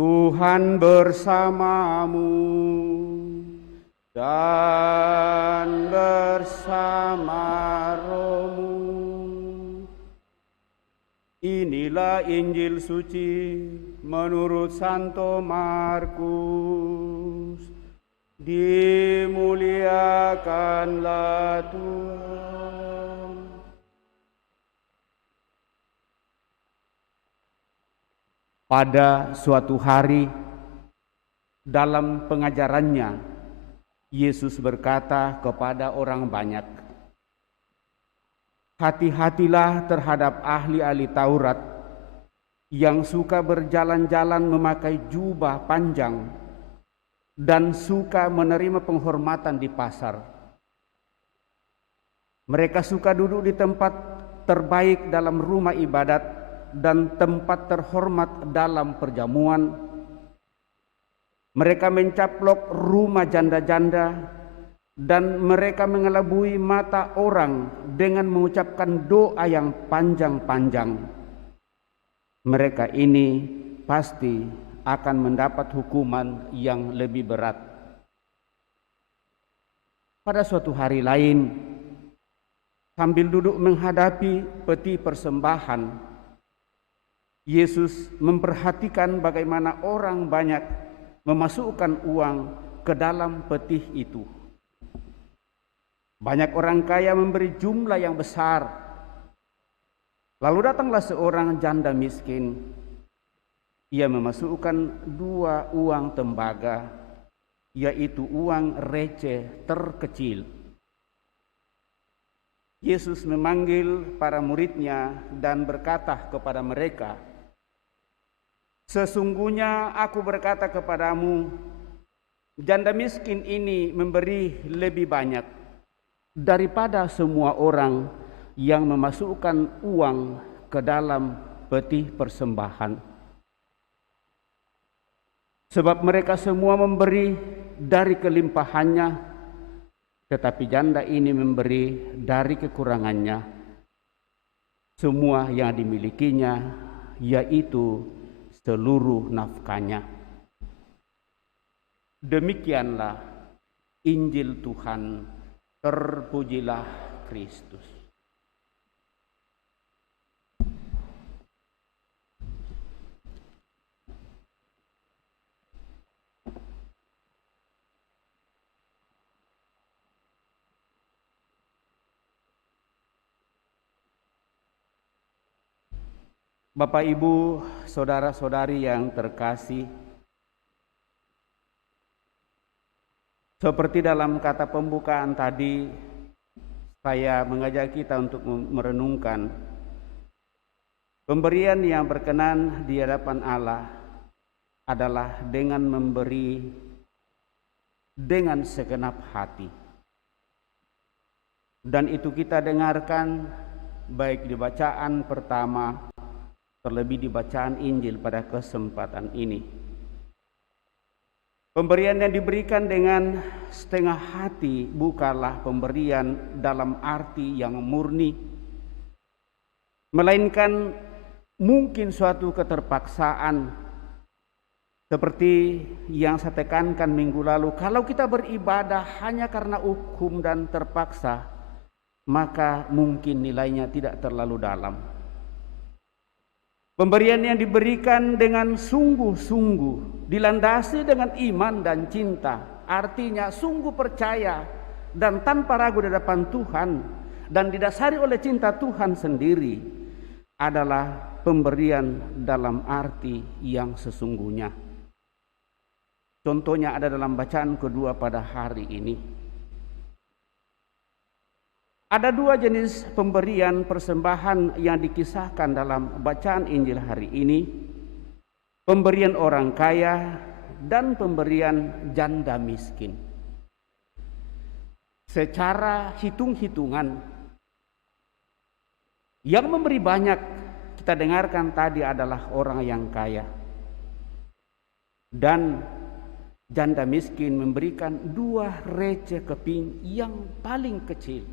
Tuhan bersamamu dan bersama rohmu. Inilah Injil suci menurut Santo Markus. Dimuliakanlah Tuhan. Pada suatu hari dalam pengajarannya, Yesus berkata kepada orang banyak, "Hati-hatilah terhadap ahli-ahli Taurat yang suka berjalan-jalan memakai jubah panjang dan suka menerima penghormatan di pasar. Mereka suka duduk di tempat terbaik dalam rumah ibadat dan tempat terhormat dalam perjamuan. Mereka mencaplok rumah janda-janda dan mereka mengelabui mata orang dengan mengucapkan doa yang panjang-panjang. Mereka ini pasti akan mendapat hukuman yang lebih berat." Pada suatu hari lain, sambil duduk menghadapi peti persembahan, Yesus memperhatikan bagaimana orang banyak memasukkan uang ke dalam peti itu. Banyak orang kaya memberi jumlah yang besar. Lalu datanglah seorang janda miskin. Ia memasukkan 2 uang tembaga, yaitu uang receh terkecil. Yesus memanggil para muridnya dan berkata kepada mereka, "Sesungguhnya aku berkata kepadamu, janda miskin ini memberi lebih banyak daripada semua orang yang memasukkan uang ke dalam peti persembahan. Sebab mereka semua memberi dari kelimpahannya, tetapi janda ini memberi dari kekurangannya, semua yang dimilikinya, yaitu seluruh nafkahnya." Demikianlah Injil Tuhan. Terpujilah Kristus. Bapak, Ibu, saudara-saudari yang terkasih, seperti dalam kata pembukaan tadi, saya mengajak kita untuk merenungkan pemberian yang berkenan di hadapan Allah adalah dengan memberi dengan segenap hati. Dan itu kita dengarkan baik di bacaan pertama, terlebih di bacaan Injil pada kesempatan ini. Pemberian yang diberikan dengan setengah hati bukanlah pemberian dalam arti yang murni, melainkan mungkin suatu keterpaksaan. Seperti yang saya tekankan minggu lalu, kalau kita beribadah hanya karena hukum dan terpaksa, maka mungkin nilainya tidak terlalu dalam. Pemberian yang diberikan dengan sungguh-sungguh, dilandasi dengan iman dan cinta, artinya sungguh percaya dan tanpa ragu di hadapan Tuhan, dan didasari oleh cinta Tuhan sendiri, adalah pemberian dalam arti yang sesungguhnya. Contohnya ada dalam bacaan kedua pada hari ini. Ada 2 jenis pemberian persembahan yang dikisahkan dalam bacaan Injil hari ini. Pemberian orang kaya dan pemberian janda miskin. Secara hitung-hitungan, yang memberi banyak kita dengarkan tadi adalah orang yang kaya. Dan janda miskin memberikan 2 receh keping yang paling kecil.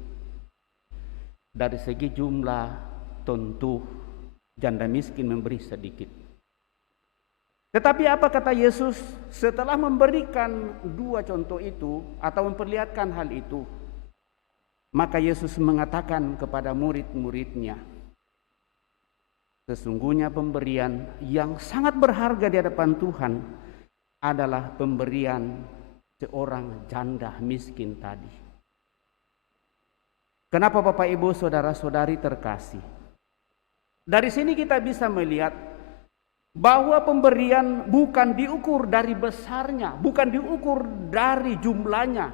Dari segi jumlah tentu janda miskin memberi sedikit. Tetapi apa kata Yesus setelah memberikan dua contoh itu atau memperlihatkan hal itu? Maka Yesus mengatakan kepada murid-muridnya, sesungguhnya pemberian yang sangat berharga di hadapan Tuhan adalah pemberian seorang janda miskin tadi. Kenapa Bapak Ibu Saudara-saudari terkasih? Dari sini kita bisa melihat bahwa pemberian bukan diukur dari besarnya, bukan diukur dari jumlahnya,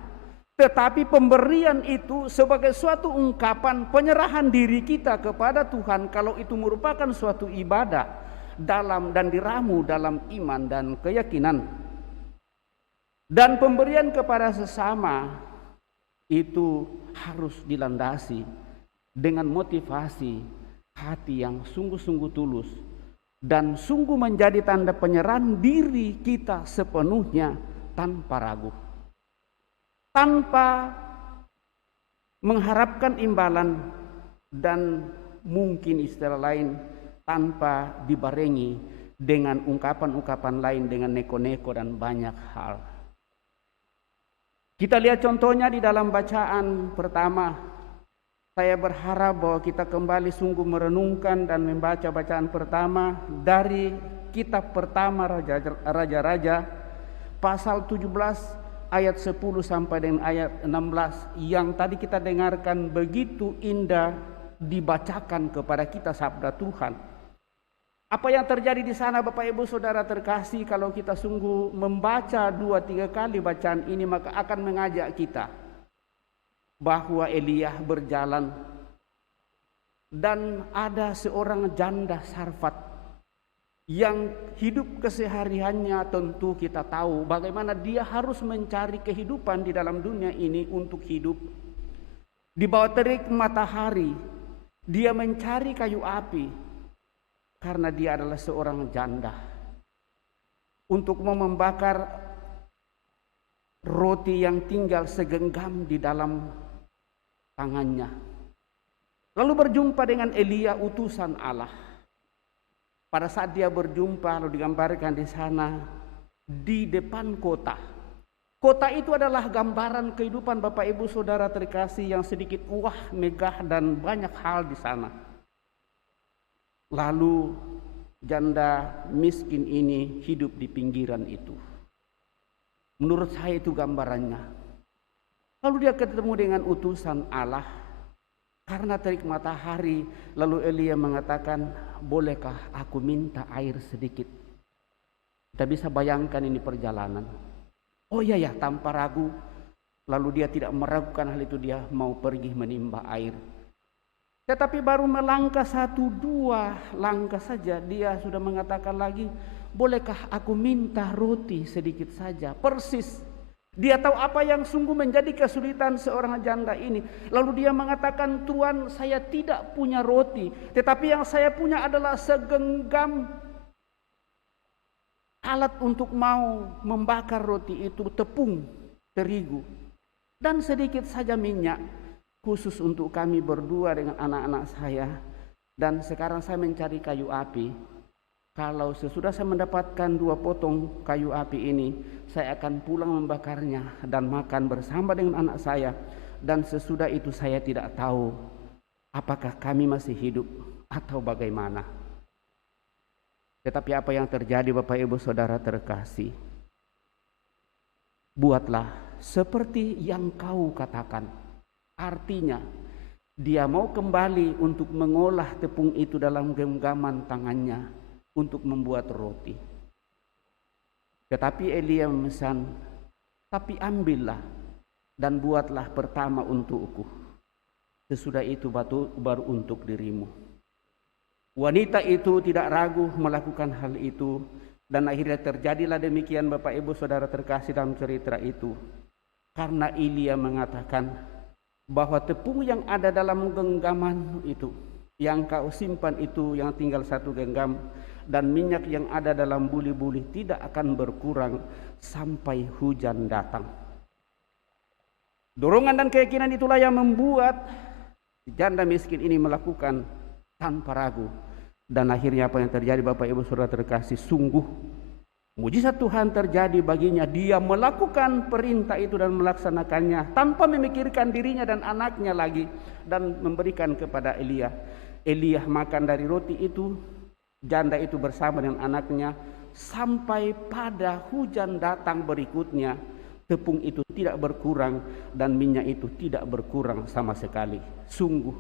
tetapi pemberian itu sebagai suatu ungkapan penyerahan diri kita kepada Tuhan, kalau itu merupakan suatu ibadah dalam dan diramu dalam iman dan keyakinan. Dan pemberian kepada sesama itu harus dilandasi dengan motivasi hati yang sungguh-sungguh tulus dan sungguh menjadi tanda penyerahan diri kita sepenuhnya tanpa ragu, tanpa mengharapkan imbalan, dan mungkin istilah lain tanpa dibarengi dengan ungkapan-ungkapan lain dengan neko-neko dan banyak hal. Kita lihat contohnya di dalam bacaan pertama. Saya berharap bahwa kita kembali sungguh merenungkan dan membaca bacaan pertama dari kitab pertama Raja-Raja pasal 17 ayat 10 sampai dengan ayat 16 yang tadi kita dengarkan begitu indah dibacakan kepada kita sabda Tuhan. Apa yang terjadi di sana Bapak Ibu Saudara terkasih, kalau kita sungguh membaca 2-3 kali bacaan ini, maka akan mengajak kita bahwa Elia berjalan dan ada seorang janda Sarfat yang hidup kesehariannya, tentu kita tahu bagaimana dia harus mencari kehidupan di dalam dunia ini untuk hidup. Di bawah terik matahari dia mencari kayu api karena dia adalah seorang janda untuk membakar roti yang tinggal segenggam di dalam tangannya. Lalu berjumpa dengan Elia utusan Allah. Pada saat dia berjumpa, lalu digambarkan di sana di depan kota. Kota itu adalah gambaran kehidupan Bapak Ibu Saudara terkasih yang sedikit wah, megah dan banyak hal di sana. Lalu janda miskin ini hidup di pinggiran itu. Menurut saya itu gambarannya. Lalu dia ketemu dengan utusan Allah karena terik matahari. Lalu Elia mengatakan, bolehkah aku minta air sedikit? Kita bisa bayangkan ini perjalanan. Oh iya ya, tanpa ragu. Lalu dia tidak meragukan hal itu, dia mau pergi menimba air. Tetapi baru melangkah 1-2 langkah saja dia sudah mengatakan lagi, bolehkah aku minta roti sedikit saja? Persis dia tahu apa yang sungguh menjadi kesulitan seorang janda ini. Lalu dia mengatakan, Tuan, saya tidak punya roti, tetapi yang saya punya adalah segenggam alat untuk mau membakar roti itu, tepung terigu, dan sedikit saja minyak, khusus untuk kami berdua dengan anak-anak saya. Dan sekarang saya mencari kayu api. Kalau sesudah saya mendapatkan 2 potong kayu api ini, saya akan pulang membakarnya dan makan bersama dengan anak saya. Dan sesudah itu saya tidak tahu apakah kami masih hidup atau bagaimana. Tetapi apa yang terjadi Bapak Ibu Saudara terkasih? Buatlah seperti yang kau katakan. Artinya, dia mau kembali untuk mengolah tepung itu dalam genggaman tangannya untuk membuat roti. Tetapi Elia memesan, tapi ambillah dan buatlah pertama untukku. Sesudah itu baru untuk dirimu. Wanita itu tidak ragu melakukan hal itu, dan akhirnya terjadilah demikian Bapak Ibu Saudara terkasih dalam cerita itu. Karena Elia mengatakan bahwa tepung yang ada dalam genggaman itu, yang kau simpan itu yang tinggal 1 genggam, dan minyak yang ada dalam buli-buli tidak akan berkurang sampai hujan datang. Dorongan dan keyakinan itulah yang membuat janda miskin ini melakukan tanpa ragu. Dan akhirnya apa yang terjadi Bapak Ibu Saudara terkasih, sungguh Mujizat Tuhan terjadi baginya. Dia melakukan perintah itu dan melaksanakannya tanpa memikirkan dirinya dan anaknya lagi, dan memberikan kepada Elia. Elia makan dari roti itu, janda itu bersama dengan anaknya, sampai pada hujan datang berikutnya. Tepung itu tidak berkurang dan minyak itu tidak berkurang sama sekali. Sungguh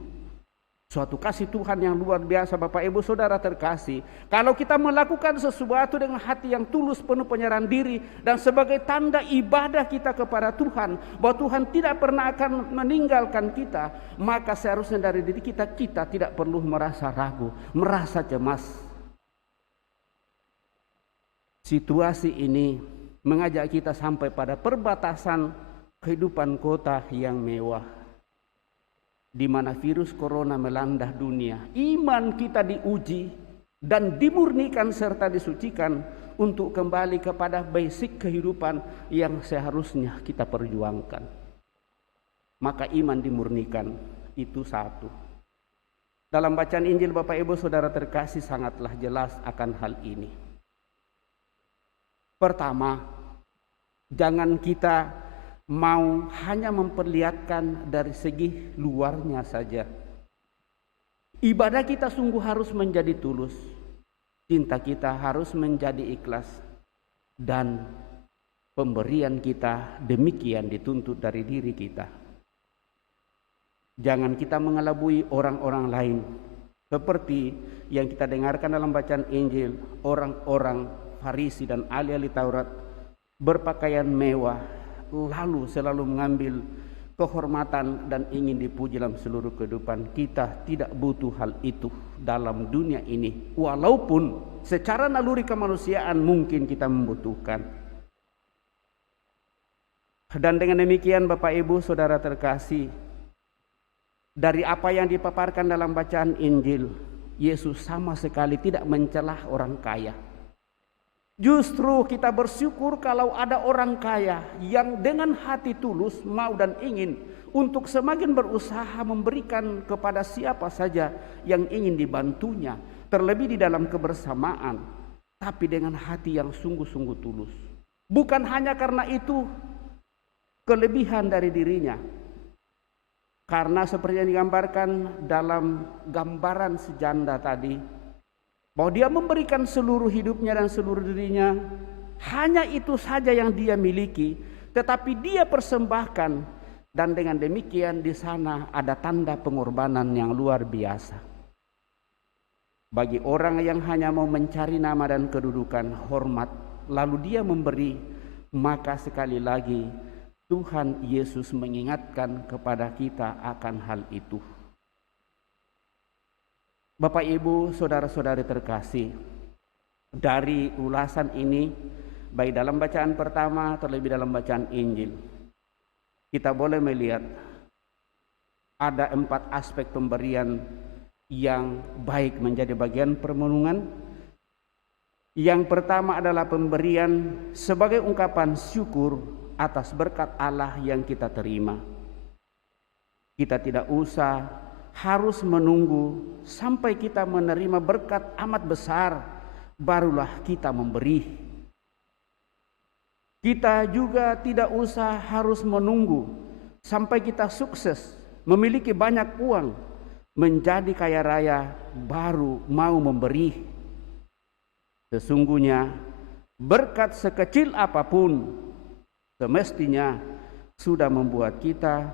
suatu kasih Tuhan yang luar biasa, Bapak Ibu Saudara terkasih. Kalau kita melakukan sesuatu dengan hati yang tulus, penuh penyerahan diri, dan sebagai tanda ibadah kita kepada Tuhan, bahwa Tuhan tidak pernah akan meninggalkan kita, maka seharusnya dari diri kita tidak perlu merasa ragu, merasa cemas. Situasi ini mengajak kita sampai pada perbatasan kehidupan kota yang mewah, di mana virus corona melanda dunia. Iman kita diuji dan dimurnikan serta disucikan untuk kembali kepada basic kehidupan yang seharusnya kita perjuangkan. Maka iman dimurnikan, itu satu. Dalam bacaan Injil Bapak Ibu Saudara terkasih sangatlah jelas akan hal ini. Pertama, jangan kita mau hanya memperlihatkan dari segi luarnya saja. Ibadah kita sungguh harus menjadi tulus. Cinta kita harus menjadi ikhlas. Dan pemberian kita demikian dituntut dari diri kita. Jangan kita mengelabui orang-orang lain. Seperti yang kita dengarkan dalam bacaan Injil, orang-orang Farisi dan ahli-ahli Taurat berpakaian mewah, lalu selalu mengambil kehormatan dan ingin dipuji dalam seluruh kehidupan. Kita tidak butuh hal itu dalam dunia ini, walaupun secara naluri kemanusiaan mungkin kita membutuhkan. Dan dengan demikian Bapak Ibu Saudara terkasih, dari apa yang dipaparkan dalam bacaan Injil, Yesus sama sekali tidak mencelah orang kaya. Justru kita bersyukur kalau ada orang kaya yang dengan hati tulus mau dan ingin untuk semakin berusaha memberikan kepada siapa saja yang ingin dibantunya, terlebih di dalam kebersamaan, tapi dengan hati yang sungguh-sungguh tulus. Bukan hanya karena itu kelebihan dari dirinya, karena seperti yang digambarkan dalam gambaran sejanda tadi, bahwa dia memberikan seluruh hidupnya dan seluruh dirinya, hanya itu saja yang dia miliki, tetapi dia persembahkan, dan dengan demikian di sana ada tanda pengorbanan yang luar biasa. Bagi orang yang hanya mau mencari nama dan kedudukan, hormat, lalu dia memberi, maka sekali lagi Tuhan Yesus mengingatkan kepada kita akan hal itu. Bapak Ibu Saudara-saudari terkasih, dari ulasan ini, baik dalam bacaan pertama terlebih dalam bacaan Injil, kita boleh melihat ada 4 aspek pemberian yang baik menjadi bagian permenungan. Yang pertama adalah pemberian sebagai ungkapan syukur atas berkat Allah yang kita terima. Kita tidak usah harus menunggu sampai kita menerima berkat amat besar, barulah kita memberi. Kita juga tidak usah harus menunggu sampai kita sukses, memiliki banyak uang, menjadi kaya raya, baru mau memberi. Sesungguhnya berkat sekecil apapun semestinya sudah membuat kita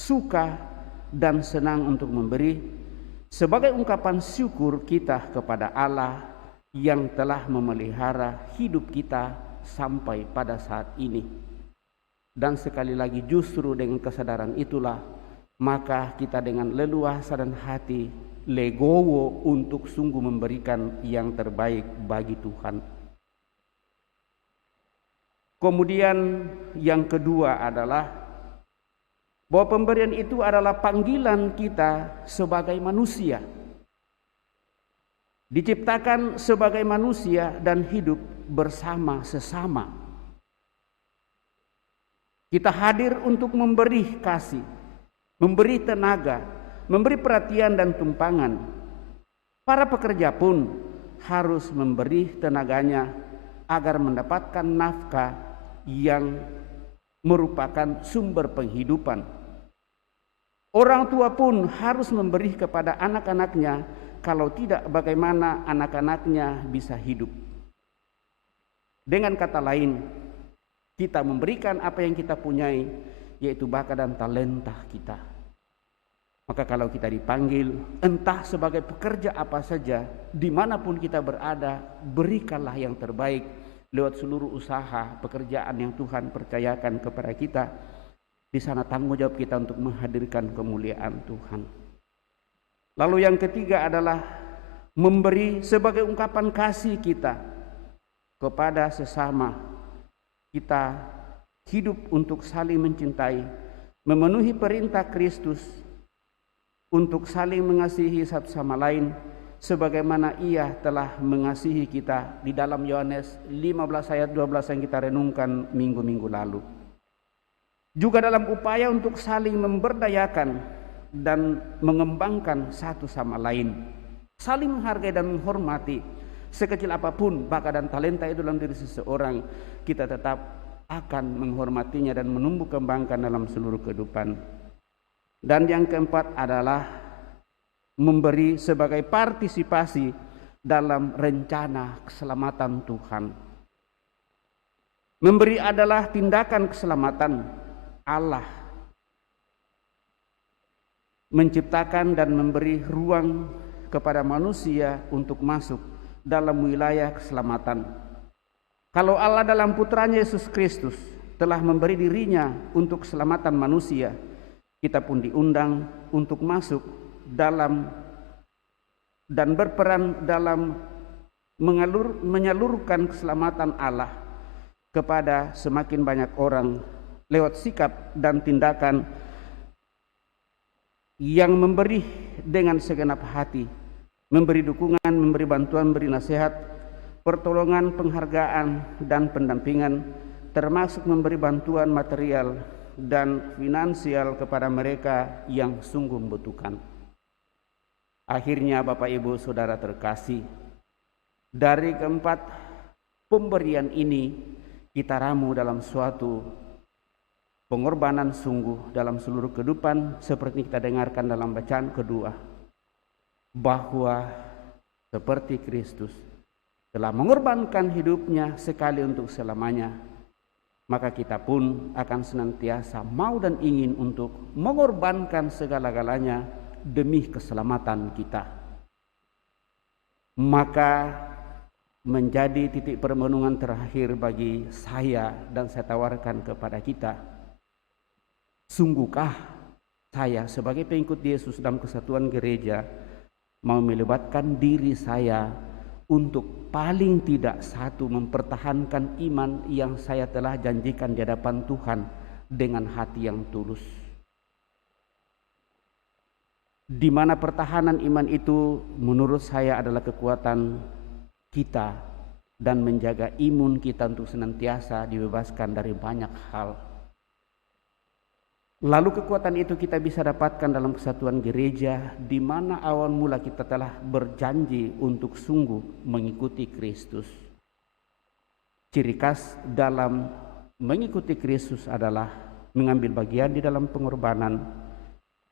suka dan senang untuk memberi sebagai ungkapan syukur kita kepada Allah yang telah memelihara hidup kita sampai pada saat ini. Dan sekali lagi justru dengan kesadaran itulah maka kita dengan leluasa dan hati legowo untuk sungguh memberikan yang terbaik bagi Tuhan. Kemudian yang kedua adalah bahwa pemberian itu adalah panggilan kita sebagai manusia. Diciptakan sebagai manusia dan hidup bersama sesama. Kita hadir untuk memberi kasih, memberi tenaga, memberi perhatian dan tumpangan. Para pekerja pun harus memberi tenaganya agar mendapatkan nafkah yang merupakan sumber penghidupan. Orang tua pun harus memberi kepada anak-anaknya, kalau tidak bagaimana anak-anaknya bisa hidup. Dengan kata lain, kita memberikan apa yang kita punyai, yaitu bakat dan talenta kita. Maka kalau kita dipanggil, entah sebagai pekerja apa saja, dimanapun kita berada, berikanlah yang terbaik lewat seluruh usaha, pekerjaan yang Tuhan percayakan kepada kita. Di sana tanggung jawab kita untuk menghadirkan kemuliaan Tuhan. Lalu yang ketiga adalah memberi sebagai ungkapan kasih kita kepada sesama. Kita hidup untuk saling mencintai, memenuhi perintah Kristus untuk saling mengasihi satu sama lain sebagaimana Ia telah mengasihi kita di dalam Yohanes 15 ayat 12 yang kita renungkan minggu-minggu lalu. Juga dalam upaya untuk saling memberdayakan dan mengembangkan satu sama lain, saling menghargai dan menghormati. Sekecil apapun bakat dan talenta itu dalam diri seseorang, kita tetap akan menghormatinya dan menumbuh kembangkan dalam seluruh kehidupan. Dan yang keempat adalah memberi sebagai partisipasi dalam rencana keselamatan Tuhan. Memberi adalah tindakan keselamatan Allah, menciptakan dan memberi ruang kepada manusia untuk masuk dalam wilayah keselamatan. Kalau Allah dalam putranya Yesus Kristus telah memberi dirinya untuk keselamatan manusia, kita pun diundang untuk masuk dalam dan berperan dalam menyalurkan keselamatan Allah kepada semakin banyak orang lewat sikap dan tindakan yang memberi dengan segenap hati, memberi dukungan, memberi bantuan, memberi nasihat, pertolongan, penghargaan, dan pendampingan, termasuk memberi bantuan material dan finansial kepada mereka yang sungguh membutuhkan. Akhirnya Bapak Ibu Saudara terkasih, dari keempat pemberian ini kita ramu dalam suatu pengorbanan sungguh dalam seluruh kehidupan, seperti kita dengarkan dalam bacaan kedua, bahwa seperti Kristus telah mengorbankan hidupnya sekali untuk selamanya, maka kita pun akan senantiasa mau dan ingin untuk mengorbankan segala-galanya demi keselamatan kita. Maka menjadi titik permenungan terakhir bagi saya dan saya tawarkan kepada kita, sungguhkah saya sebagai pengikut Yesus dalam kesatuan gereja mau melibatkan diri saya untuk paling tidak satu mempertahankan iman yang saya telah janjikan di hadapan Tuhan dengan hati yang tulus, di mana pertahanan iman itu menurut saya adalah kekuatan kita dan menjaga imun kita untuk senantiasa dibebaskan dari banyak hal. Lalu kekuatan itu kita bisa dapatkan dalam kesatuan gereja, di mana awal mula kita telah berjanji untuk sungguh mengikuti Kristus. Ciri khas dalam mengikuti Kristus adalah mengambil bagian di dalam pengorbanan,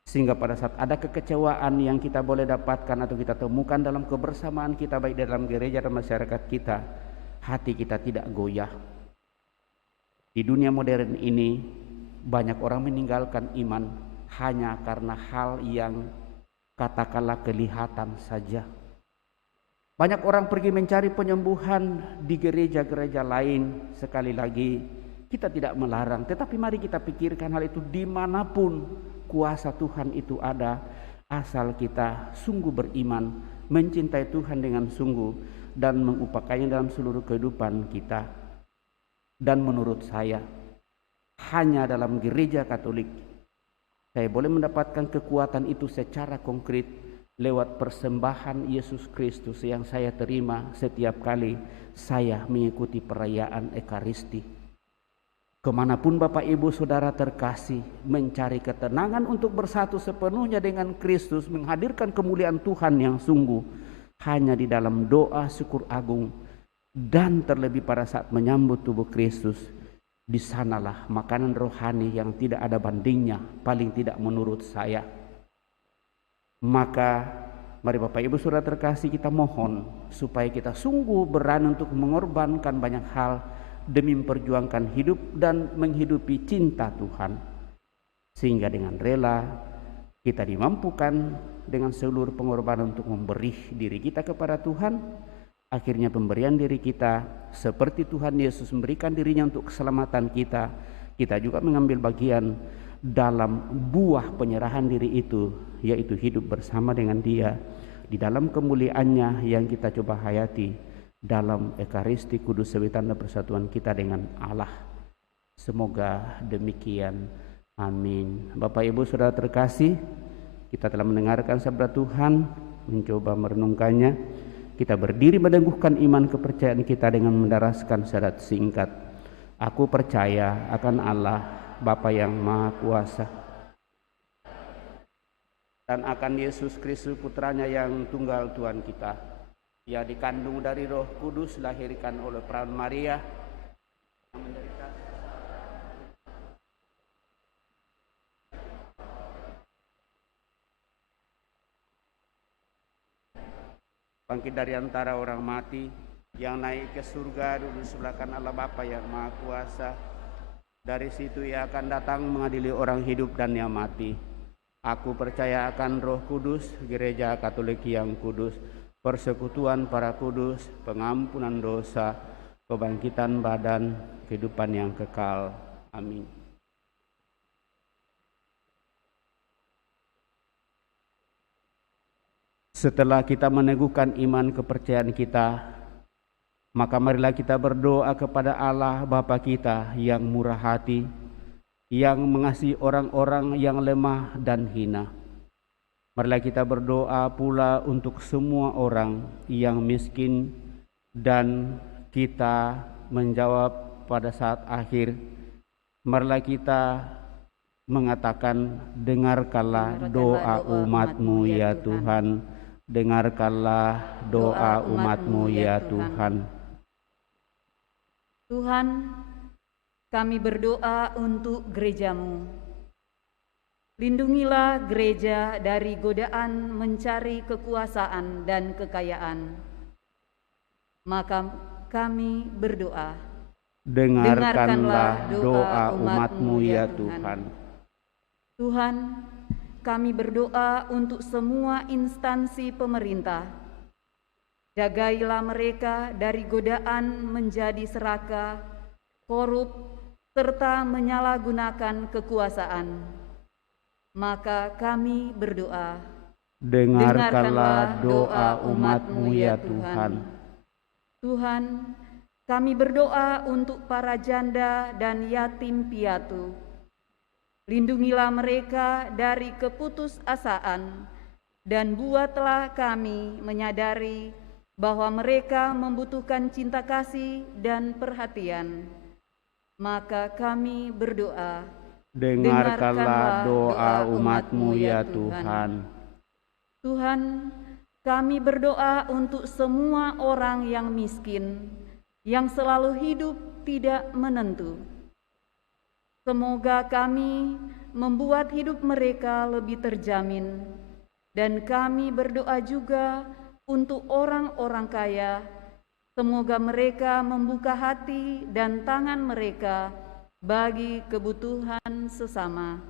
sehingga pada saat ada kekecewaan yang kita boleh dapatkan atau kita temukan dalam kebersamaan kita baik dalam gereja dan masyarakat kita, hati kita tidak goyah. Di dunia modern ini banyak orang meninggalkan iman hanya karena hal yang katakanlah kelihatan saja. Banyak orang pergi mencari penyembuhan di gereja-gereja lain. Sekali lagi, kita tidak melarang, tetapi mari kita pikirkan hal itu dimanapun kuasa Tuhan itu ada, asal kita sungguh beriman, mencintai Tuhan dengan sungguh, dan mengupakainya dalam seluruh kehidupan kita. Dan menurut saya, hanya dalam gereja Katolik saya boleh mendapatkan kekuatan itu secara konkret lewat persembahan Yesus Kristus yang saya terima setiap kali saya mengikuti perayaan Ekaristi. Kemanapun Bapak Ibu Saudara terkasih mencari ketenangan untuk bersatu sepenuhnya dengan Kristus, menghadirkan kemuliaan Tuhan yang sungguh hanya di dalam doa syukur agung, Dan terlebih pada saat menyambut tubuh Kristus, di sanalah makanan rohani yang tidak ada bandingnya, paling tidak menurut saya. Maka mari Bapak Ibu Saudara terkasih, kita mohon supaya kita sungguh berani untuk mengorbankan banyak hal demi memperjuangkan hidup dan menghidupi cinta Tuhan, sehingga dengan rela kita dimampukan dengan seluruh pengorbanan untuk memberi diri kita kepada Tuhan. Akhirnya pemberian diri kita seperti Tuhan Yesus memberikan dirinya untuk keselamatan kita, kita juga mengambil bagian dalam buah penyerahan diri itu, yaitu hidup bersama dengan Dia di dalam kemuliaannya yang kita coba hayati dalam Ekaristi Kudus sebagai tanda persatuan kita dengan Allah. Semoga demikian. Amin. Bapak Ibu Saudara terkasih, kita telah mendengarkan sabda Tuhan, mencoba merenungkannya. Kita berdiri meneguhkan iman kepercayaan kita dengan mendaraskan syahadat singkat. Aku percaya akan Allah, Bapa yang Maha Kuasa, dan akan Yesus Kristus Putranya yang tunggal Tuhan kita, yang dikandung dari Roh Kudus, dilahirkan oleh perawan Maria, yang menderita bangkit dari antara orang mati, yang naik ke surga, duduk sebelah kanan Allah Bapa yang Maha Kuasa. Dari situ Ia akan datang mengadili orang hidup dan yang mati. Aku percaya akan Roh Kudus, Gereja Katolik yang kudus, persekutuan para kudus, pengampunan dosa, kebangkitan badan, kehidupan yang kekal. Amin. Setelah kita meneguhkan iman kepercayaan kita, maka marilah kita berdoa kepada Allah Bapa kita yang murah hati, yang mengasihi orang-orang yang lemah dan hina. Marilah kita berdoa pula untuk semua orang yang miskin, dan kita menjawab pada saat akhir. Marilah kita mengatakan, dengarkanlah doa umat-Mu ya Tuhan. Dengarkanlah doa umat-Mu ya Tuhan. Tuhan, kami berdoa untuk gereja-Mu. Lindungilah gereja dari godaan mencari kekuasaan dan kekayaan. Maka kami berdoa, dengarkanlah doa umat-Mu ya Tuhan. Tuhan, kami berdoa untuk semua instansi pemerintah. Jagailah mereka dari godaan menjadi serakah, korup, serta menyalahgunakan kekuasaan. Maka kami berdoa, dengarkanlah doa umat-Mu ya Tuhan. Tuhan, kami berdoa untuk para janda dan yatim piatu. Lindungilah mereka dari keputusasaan, dan buatlah kami menyadari bahwa mereka membutuhkan cinta kasih dan perhatian. Maka kami berdoa, dengarkanlah doa umat-Mu ya Tuhan. Tuhan, kami berdoa untuk semua orang yang miskin, yang selalu hidup tidak menentu. Semoga kami membuat hidup mereka lebih terjamin, dan kami berdoa juga untuk orang-orang kaya. Semoga mereka membuka hati dan tangan mereka bagi kebutuhan sesama.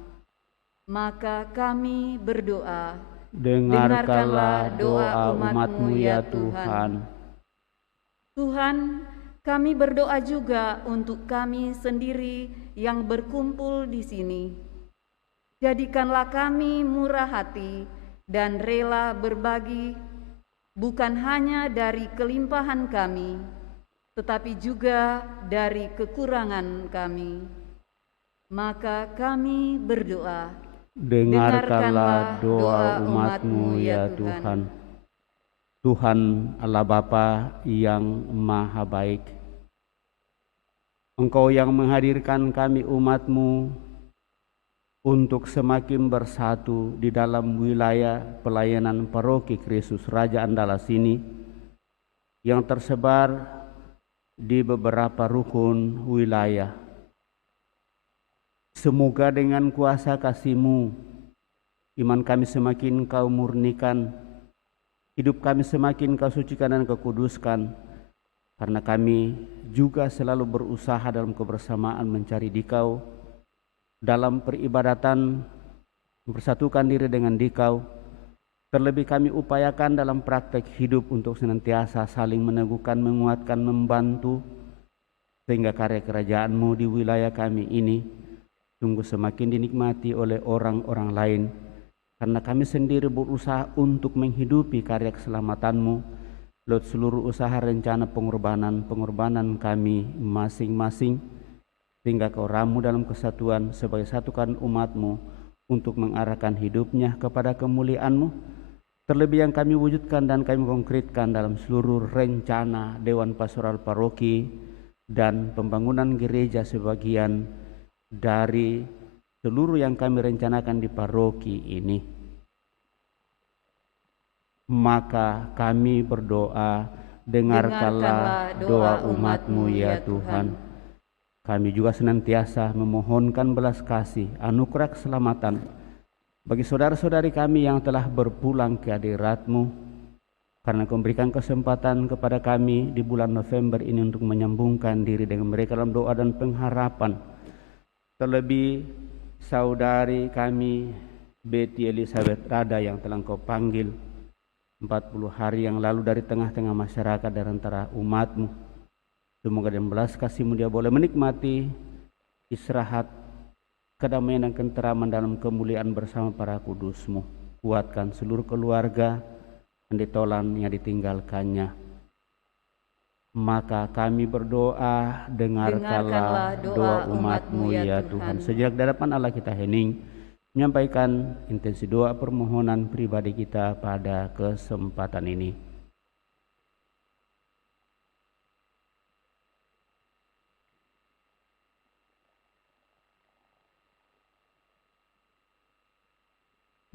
Maka kami berdoa, dengarkanlah doa umat-Mu ya Tuhan. Tuhan, kami berdoa juga untuk kami sendiri yang berkumpul di sini. Jadikanlah kami murah hati dan rela berbagi, bukan hanya dari kelimpahan kami, tetapi juga dari kekurangan kami. Maka kami berdoa, dengarkanlah doa umat-Mu ya Tuhan. Tuhan Allah Bapa yang Maha Baik, Engkau yang menghadirkan kami umat-Mu untuk semakin bersatu di dalam wilayah pelayanan paroki Kristus Raja Andalas ini, yang tersebar di beberapa rukun wilayah. Semoga dengan kuasa kasih-Mu, iman kami semakin Kau murnikan, hidup kami semakin Kau sucikan dan Kau kuduskan, karena kami juga selalu berusaha dalam kebersamaan mencari Dikau, dalam peribadatan mempersatukan diri dengan Dikau. Terlebih kami upayakan dalam praktek hidup untuk senantiasa saling meneguhkan, menguatkan, membantu, sehingga karya kerajaan-Mu di wilayah kami ini sungguh semakin dinikmati oleh orang-orang lain, karena kami sendiri berusaha untuk menghidupi karya keselamatan-Mu lewat seluruh usaha rencana pengorbanan kami masing-masing, sehingga Kau ramu dalam kesatuan sebagai satukan umat-Mu untuk mengarahkan hidupnya kepada kemuliaan-Mu. Terlebih yang kami wujudkan dan kami konkretkan dalam seluruh rencana Dewan Pastoral Paroki dan pembangunan gereja sebagian dari seluruh yang kami rencanakan di paroki ini. Maka kami berdoa, dengarkanlah doa umat-Mu ya Tuhan. Kami juga senantiasa memohonkan belas kasih, anugerah keselamatan bagi saudara-saudari kami yang telah berpulang ke hadirat-Mu, karena Kau memberikan kesempatan kepada kami di bulan November ini untuk menyambungkan diri dengan mereka dalam doa dan pengharapan. Terlebih saudari kami Betty Elizabeth Rada yang telah Kau panggil 40 hari yang lalu dari tengah-tengah masyarakat dan antara umat-Mu. Semoga dengan belas kasih-Mu dia boleh menikmati istirahat, kedamaian dan kenteraman dalam kemuliaan bersama para kudus-Mu. Kuatkan seluruh keluarga yang ditolan yang ditinggalkannya. Maka kami berdoa, dengarkanlah doa umat-Mu ya Tuhan. Sejak di hadapan Allah kita hening menyampaikan intensi doa permohonan pribadi kita pada kesempatan ini.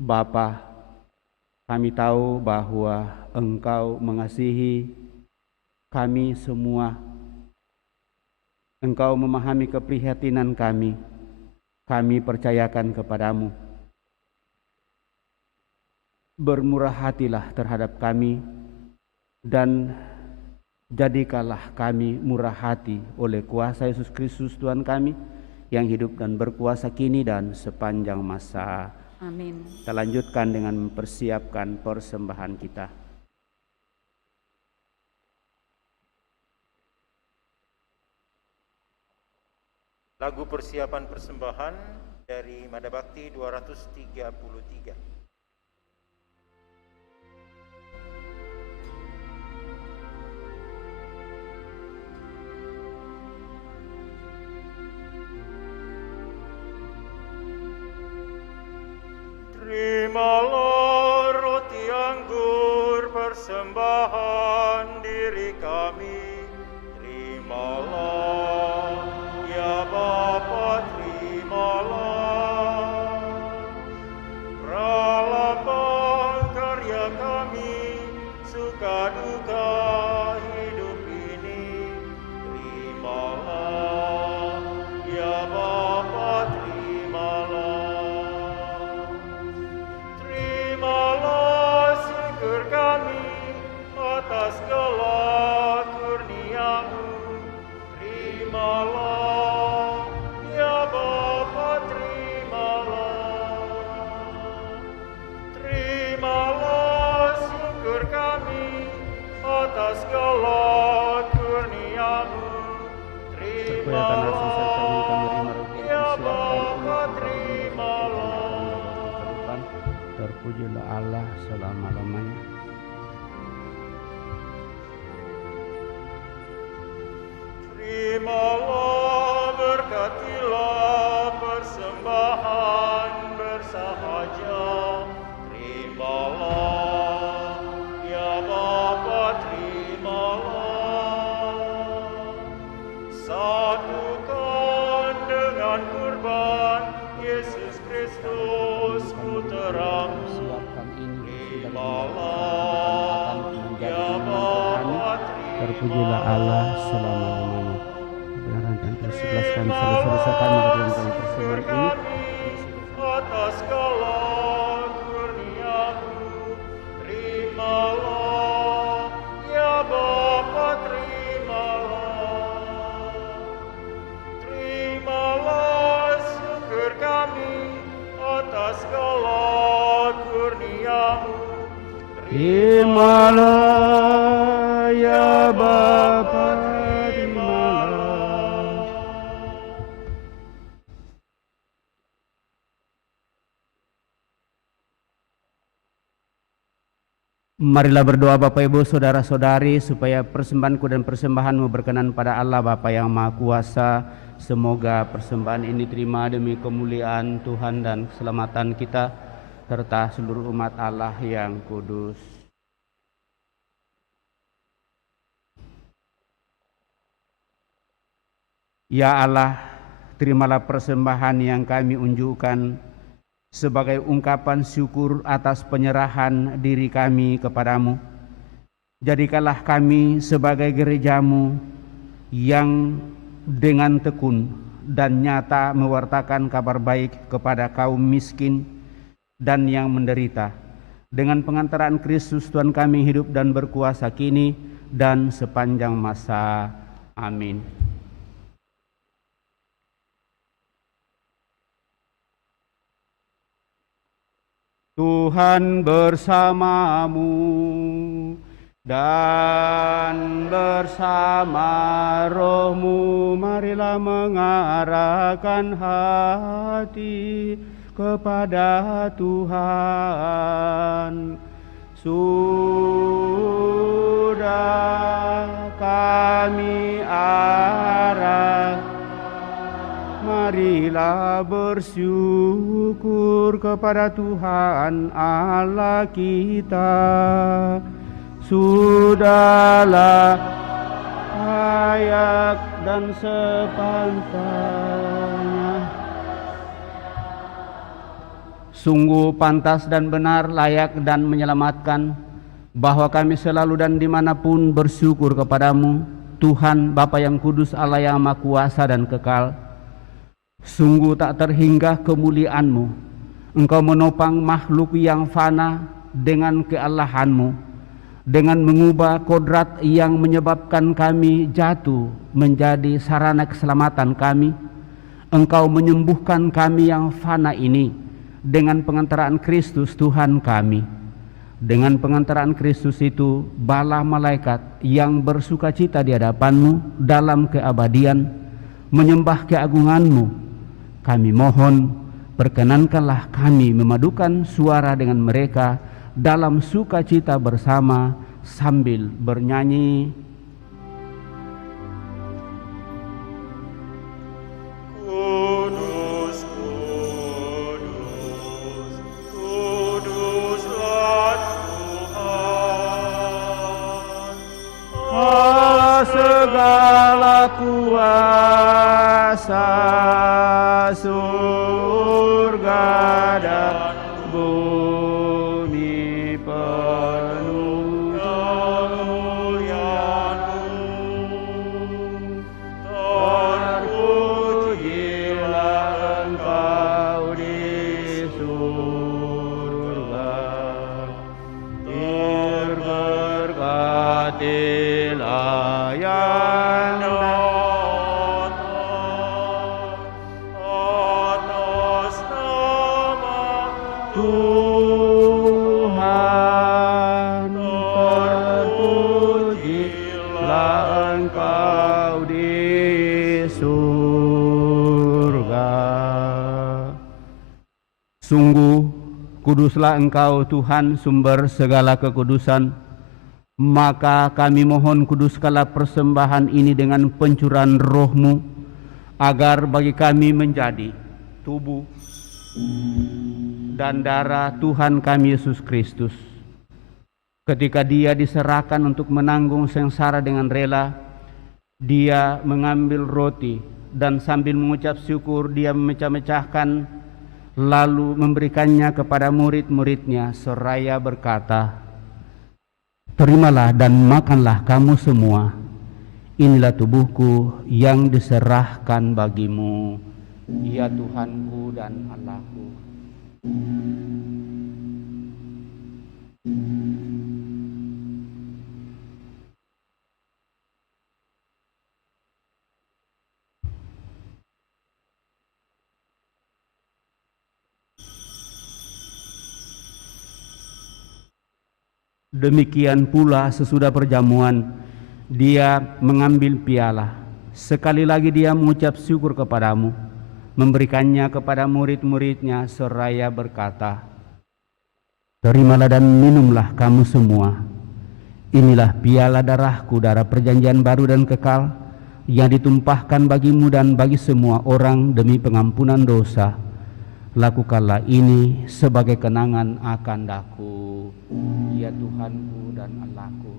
Bapa, kami tahu bahwa Engkau mengasihi kami semua. Engkau memahami keprihatinan kami. Kami percayakan kepadamu. Bermurah hatilah terhadap kami dan jadikanlah kami murah hati oleh kuasa Yesus Kristus Tuhan kami yang hidup dan berkuasa kini dan sepanjang masa. Amin. Kita lanjutkan dengan mempersiapkan persembahan kita. Lagu persiapan persembahan dari Madabakti 233. Terimalah roti anggur persembahan diri kami. Terimalah, ya Bapa, terimalah. Pralambang karya kami, suka duka hidup ini. Terimalah, ya Bapa, terimalah. Terimalah syukur kami atas segala kurnia-Mu. Terimalah, ya Bapa, terimalah. Terimalah syukur kami atas segala kurnia-Mu. Terimalah, ya Bapa, terimalah. Terpujilah Allah selama-lamanya. Terimalah, berkatilah persembahan bersahaja. Terimalah, ya Bapa, terimalah. Satukan dengan kurban Yesus Kristus Putra-Mu. Siapkan ini Terimalah, ya Bapa, terimalah. Terpujilah Allah selama-lamanya. Kebenaran dan terus kami selalu selesai kami dalam persembahan ini. atas segala kurnia-Mu, terimalah, ya Bapa, terimalah syukur kami atas segala kurnia-Mu. Terimalah ya Bapa, terimalah. Marilah berdoa Bapak Ibu Saudara-saudari supaya persembahanku dan persembahanmu berkenan pada Allah Bapa yang Maha Kuasa. Semoga persembahan ini terima demi kemuliaan Tuhan dan keselamatan kita serta seluruh umat Allah yang kudus. Ya Allah, terimalah persembahan yang kami unjukkan sebagai ungkapan syukur atas penyerahan diri kami kepadamu. Jadikanlah kami sebagai gereja-Mu yang dengan tekun dan nyata mewartakan kabar baik kepada kaum miskin dan yang menderita. Dengan pengantaran Kristus Tuhan kami hidup dan berkuasa kini dan sepanjang masa. Amin. Tuhan bersamamu dan bersama rohmu, marilah mengarahkan hati kepada Tuhan. Sudah kami arah, marilah bersyukur kepada Tuhan Allah kita. Sudahlah layak dan sepantasnya. Sungguh pantas dan benar, layak dan menyelamatkan, bahwa kami selalu dan dimanapun bersyukur kepadamu, Tuhan Bapa yang kudus, Allah yang Maha Kuasa dan kekal. Sungguh tak terhingga kemuliaan-Mu. Engkau menopang makhluk yang fana dengan keallahan-Mu, dengan mengubah kodrat yang menyebabkan kami jatuh menjadi sarana keselamatan kami. Engkau menyembuhkan kami yang fana ini dengan pengantaraan Kristus Tuhan kami. Dengan pengantaraan Kristus itu, bala malaikat yang bersukacita di hadapan-Mu dalam keabadian menyembah keagungan-Mu. Kami mohon, perkenankanlah kami memadukan suara dengan mereka dalam sukacita bersama sambil bernyanyi. Kudus, kudus, kuduslah Tuhan. Allah segala kuasa, surga dan bumi penuh kemuliaan-Mu. Terpujilah Engkau di surga, terberkatilah yang atas nama Tuhan. Terpujilah Engkau di surga. Sungguh kuduslah Engkau Tuhan, sumber segala kekudusan. Maka kami mohon, kuduskanlah persembahan ini dengan pencurahan roh-Mu, agar bagi kami menjadi tubuh dan darah Tuhan kami Yesus Kristus. Ketika Dia diserahkan untuk menanggung sengsara dengan rela, Dia mengambil roti dan sambil mengucap syukur Dia memecah-mecahkan, lalu memberikannya kepada murid-muridnya seraya berkata, "Terimalah dan makanlah kamu semua. Inilah tubuhku yang diserahkan bagimu, ya Tuhanku dan Allahku. Demikian pula sesudah perjamuan, dia mengambil piala. Sekali lagi dia mengucap syukur kepadamu, memberikannya kepada murid-muridnya seraya berkata, "Terimalah dan minumlah kamu semua. Inilah piala darahku, darah perjanjian baru dan kekal, yang ditumpahkan bagimu dan bagi semua orang demi pengampunan dosa. Lakukanlah ini sebagai kenangan akan daku, ya Tuhanku dan Allahku."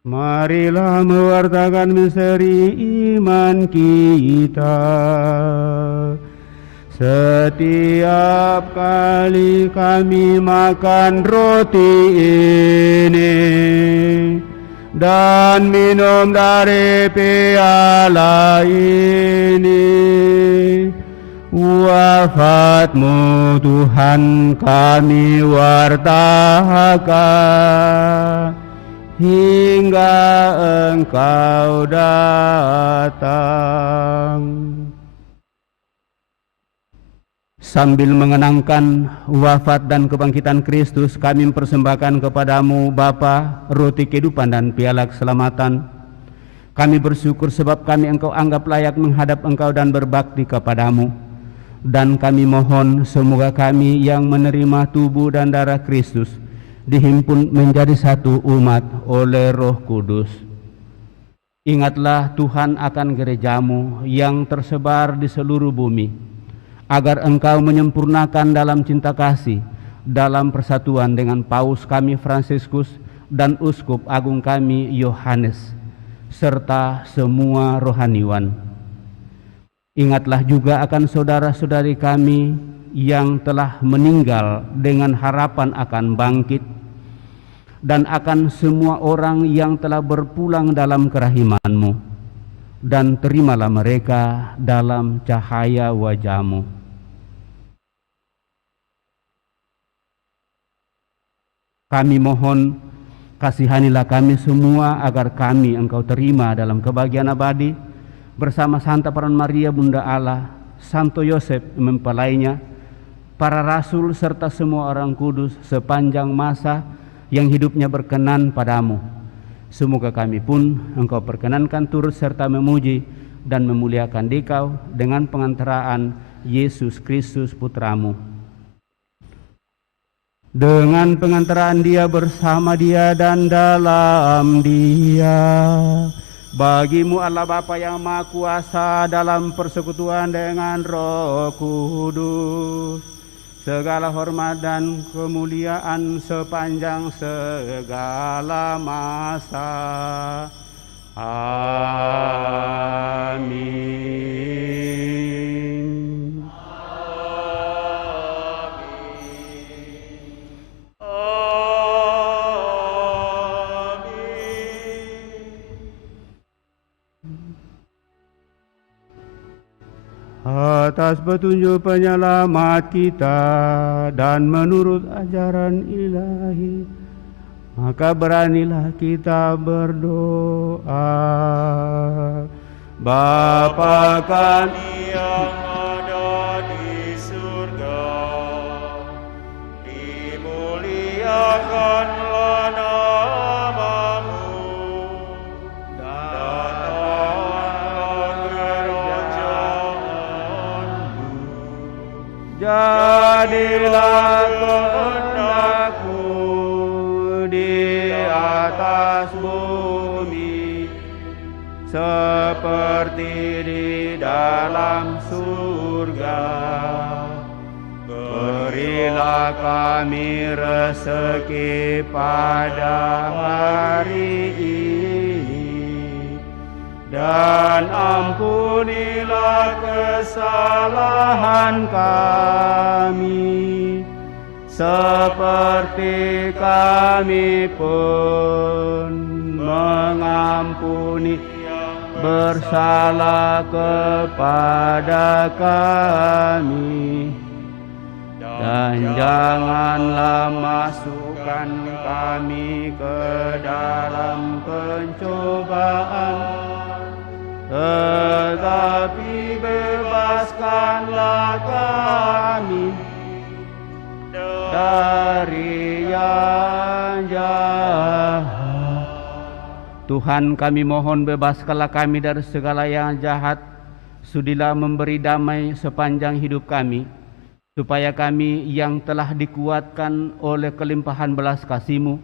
Marilah mewartakan misteri iman kita. Setiap kali kami makan roti ini dan minum dari piala ini, wafat-Mu Tuhan kami wartakan hingga Engkau datang. Sambil mengenangkan wafat dan kebangkitan Kristus, kami mempersembahkan kepadamu Bapa, roti kehidupan dan piala keselamatan. Kami bersyukur sebab kami Engkau anggap layak menghadap Engkau dan berbakti kepadamu. Dan kami mohon semoga kami yang menerima tubuh dan darah Kristus dihimpun menjadi satu umat oleh Roh Kudus. Ingatlah Tuhan akan gerejamu yang tersebar di seluruh bumi, agar Engkau menyempurnakan dalam cinta kasih, dalam persatuan dengan Paus kami Fransiskus dan Uskup Agung kami Yohanes, serta semua rohaniwan. Ingatlah juga akan saudara-saudari kami yang telah meninggal dengan harapan akan bangkit, dan akan semua orang yang telah berpulang dalam kerahiman-Mu, dan terimalah mereka dalam cahaya wajah-Mu. Kami mohon, kasihanilah kami semua agar kami Engkau terima dalam kebahagiaan abadi bersama Santa Peran Maria Bunda Allah, Santo Yosef mempelainya, para rasul serta semua orang kudus sepanjang masa yang hidupnya berkenan padamu. Semoga kami pun Engkau perkenankan turut serta memuji dan memuliakan Dikau dengan pengantaraan Yesus Kristus Putramu. Dengan pengantaraan Dia, bersama Dia dan dalam Dia, bagimu Allah Bapa yang Maha Kuasa dalam persekutuan dengan Roh Kudus, segala hormat dan kemuliaan sepanjang segala masa. Amin. Atas petunjuk penyelamat kita dan menurut ajaran ilahi, maka beranilah kita berdoa. Bapa kami yang ada di surga, dimuliakanlah nama-Mu, datanglah kerajaan-Mu, jadilah kehendak-Mu di atas bumi seperti di dalam surga. Berilah Berilah kami rezeki pada hari ini, dan ampunilah kesalahan kami, seperti kami pun mengampuni bersalah kepada kami. Dan janganlah masukkan kami ke dalam pencobaan, tetapi bebaskanlah kami dari yang jahat. Tuhan, kami mohon bebaskanlah kami dari segala yang jahat. Sudilah memberi damai sepanjang hidup kami, supaya kami yang telah dikuatkan oleh kelimpahan belas kasih-Mu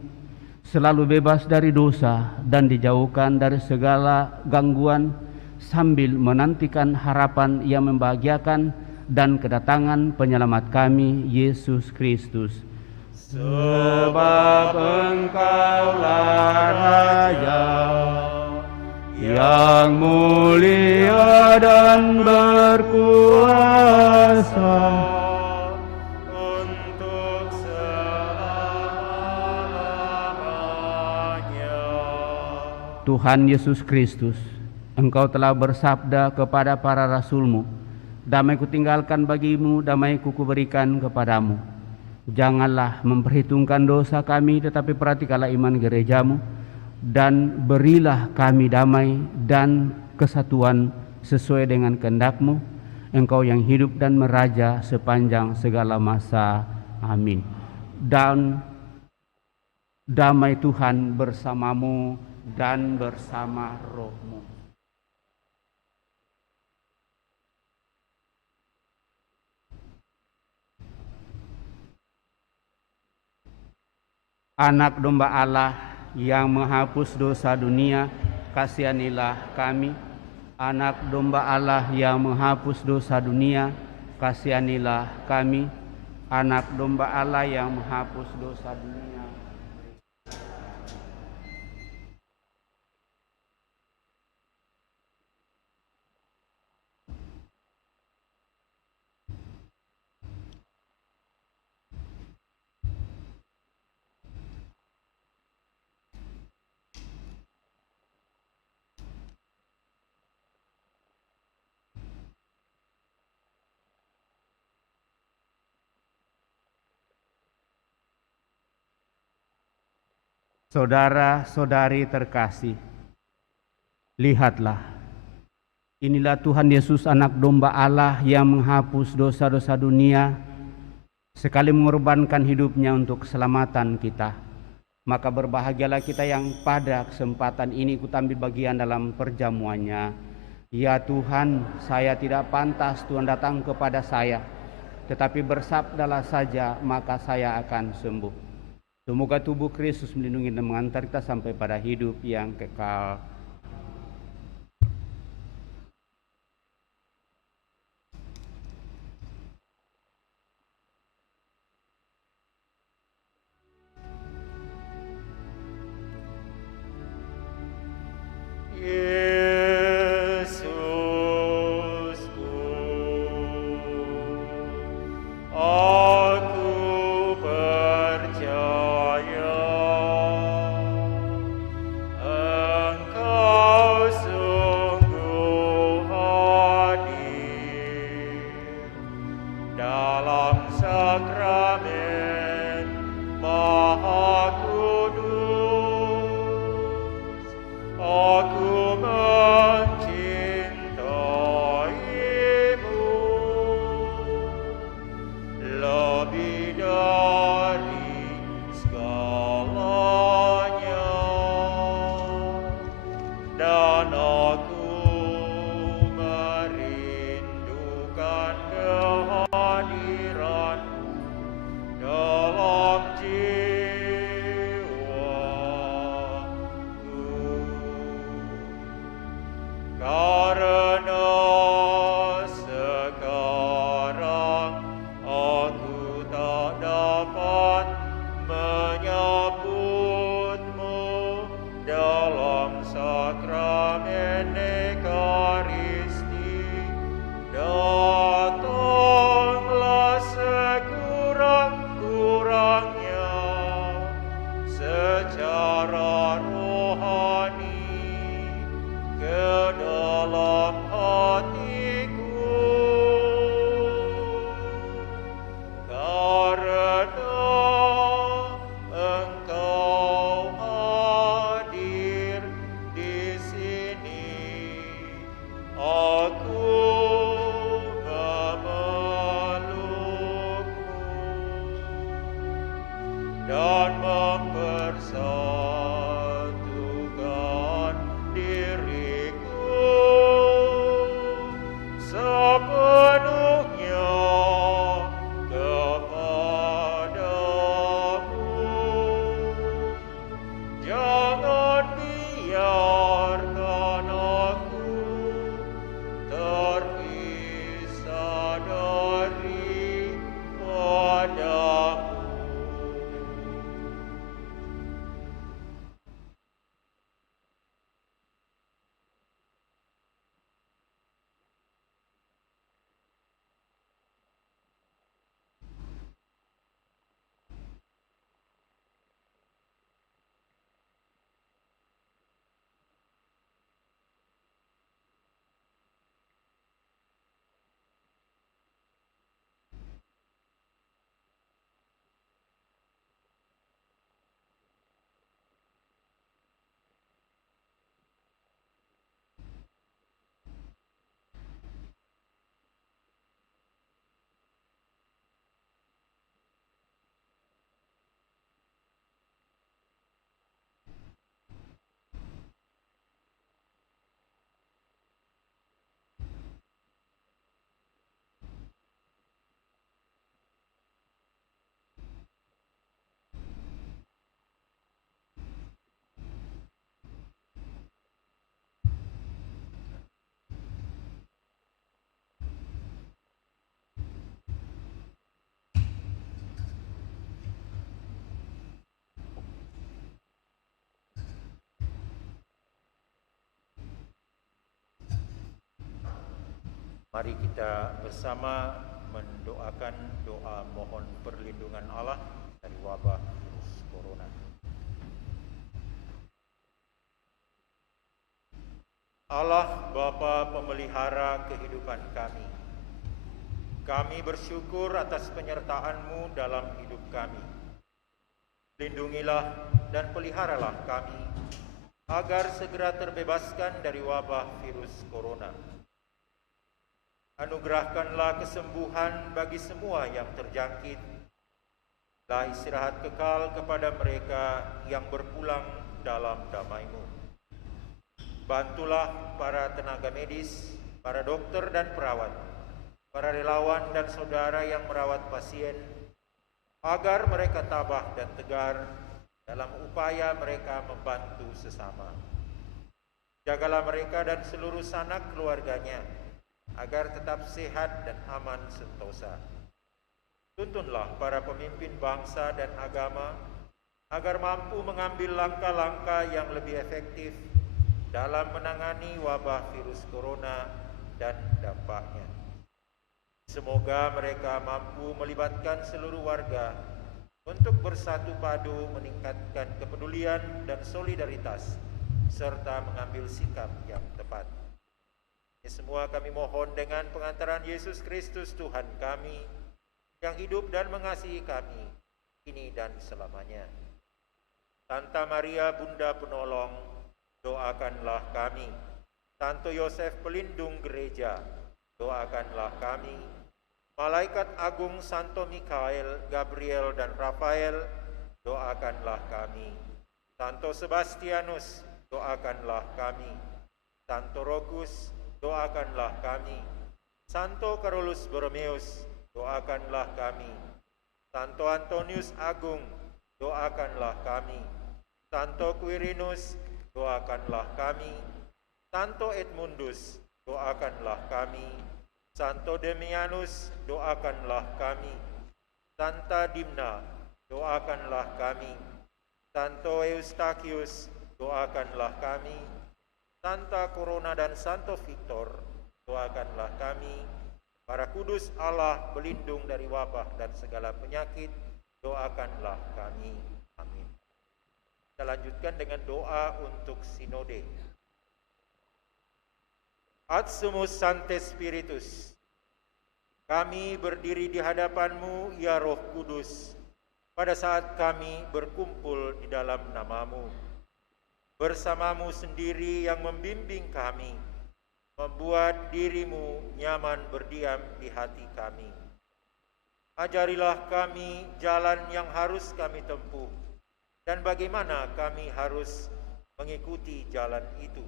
selalu bebas dari dosa dan dijauhkan dari segala gangguan, sambil menantikan harapan yang membahagiakan dan kedatangan penyelamat kami, Yesus Kristus. Sebab Engkaulah Raja yang mulia dan berkuasa untuk selamanya. Tuhan Yesus Kristus, Engkau telah bersabda kepada para rasul-Mu, damai kutinggalkan bagimu, damai kuberikan kepadamu. Janganlah memperhitungkan dosa kami, tetapi perhatikanlah iman gereja-Mu, dan berilah kami damai dan kesatuan sesuai dengan kehendak-Mu, Engkau yang hidup dan meraja sepanjang segala masa. Amin. Dan damai Tuhan bersamamu dan bersama rohmu. Anak domba Allah yang menghapus dosa dunia, kasihanilah kami. Anak domba Allah yang menghapus dosa dunia, kasihanilah kami. Anak domba Allah yang menghapus dosa dunia. Saudara-saudari terkasih, lihatlah, inilah Tuhan Yesus, anak domba Allah yang menghapus dosa-dosa dunia, sekali mengorbankan hidupnya untuk keselamatan kita. Maka berbahagialah kita yang pada kesempatan ini ikut ambil bagian dalam perjamuannya. Ya Tuhan, saya tidak pantas Tuhan datang kepada saya, tetapi bersabdalah saja, maka saya akan sembuh. Semoga tubuh Kristus melindungi dan mengantar kita sampai pada hidup yang kekal. sakramen Ekaristi, datanglah sekurang-kurangnya secara rohani ke dalam hatiku, karena Engkau hadir di sini. Aku memelukmu dan mempersatukan diriku sepenuhnya kepadamu. Jangan biarkan aku terpisah daripadamu. Mari kita bersama mendoakan doa mohon perlindungan Allah dari wabah virus corona. Allah Bapa pemelihara kehidupan kami bersyukur atas penyertaan-Mu dalam hidup kami. Lindungilah dan peliharalah kami agar segera terbebaskan dari wabah virus corona. Anugerahkanlah kesembuhan bagi semua yang terjangkit. Lah istirahat kekal kepada mereka yang berpulang dalam damai-Mu. Bantulah para tenaga medis, para dokter dan perawat, para relawan dan saudara yang merawat pasien, agar mereka tabah dan tegar dalam upaya mereka membantu sesama. Jagalah mereka dan seluruh sanak keluarganya, agar tetap sehat dan aman sentosa. Tuntunlah para pemimpin bangsa dan agama agar mampu mengambil langkah-langkah yang lebih efektif dalam menangani wabah virus corona dan dampaknya. Semoga mereka mampu melibatkan seluruh warga untuk bersatu padu meningkatkan kepedulian dan solidaritas serta mengambil sikap yang tepat. Ini semua kami mohon dengan pengantaran Yesus Kristus Tuhan kami yang hidup dan mengasihi kami kini dan selamanya. Santa Maria Bunda Penolong, doakanlah kami. Santo Yosef pelindung gereja, doakanlah kami. Malaikat agung Santo Mikael, Gabriel dan Rafael, doakanlah kami. Santo Sebastianus, doakanlah kami. Santo Rokus, doakanlah kami. Santo Carolus Borromeus, doakanlah kami. Santo Antonius Agung, doakanlah kami. Santo Quirinus, doakanlah kami. Santo Edmundus, doakanlah kami. Santo Damianus, doakanlah kami. Santa Dimna, doakanlah kami. Santo Eustachius, doakanlah kami. Santa Corona dan Santo Victor, doakanlah kami. Para kudus Allah berlindung dari wabah dan segala penyakit, doakanlah kami. Amin. Kita lanjutkan dengan doa untuk sinode. Ad sumus Sancte Spiritus, kami berdiri di hadapan-Mu, ya Roh Kudus, pada saat kami berkumpul di dalam nama-Mu. Bersama-Mu sendiri yang membimbing kami, membuat diri-Mu nyaman berdiam di hati kami. Ajarilah kami jalan yang harus kami tempuh, dan bagaimana kami harus mengikuti jalan itu.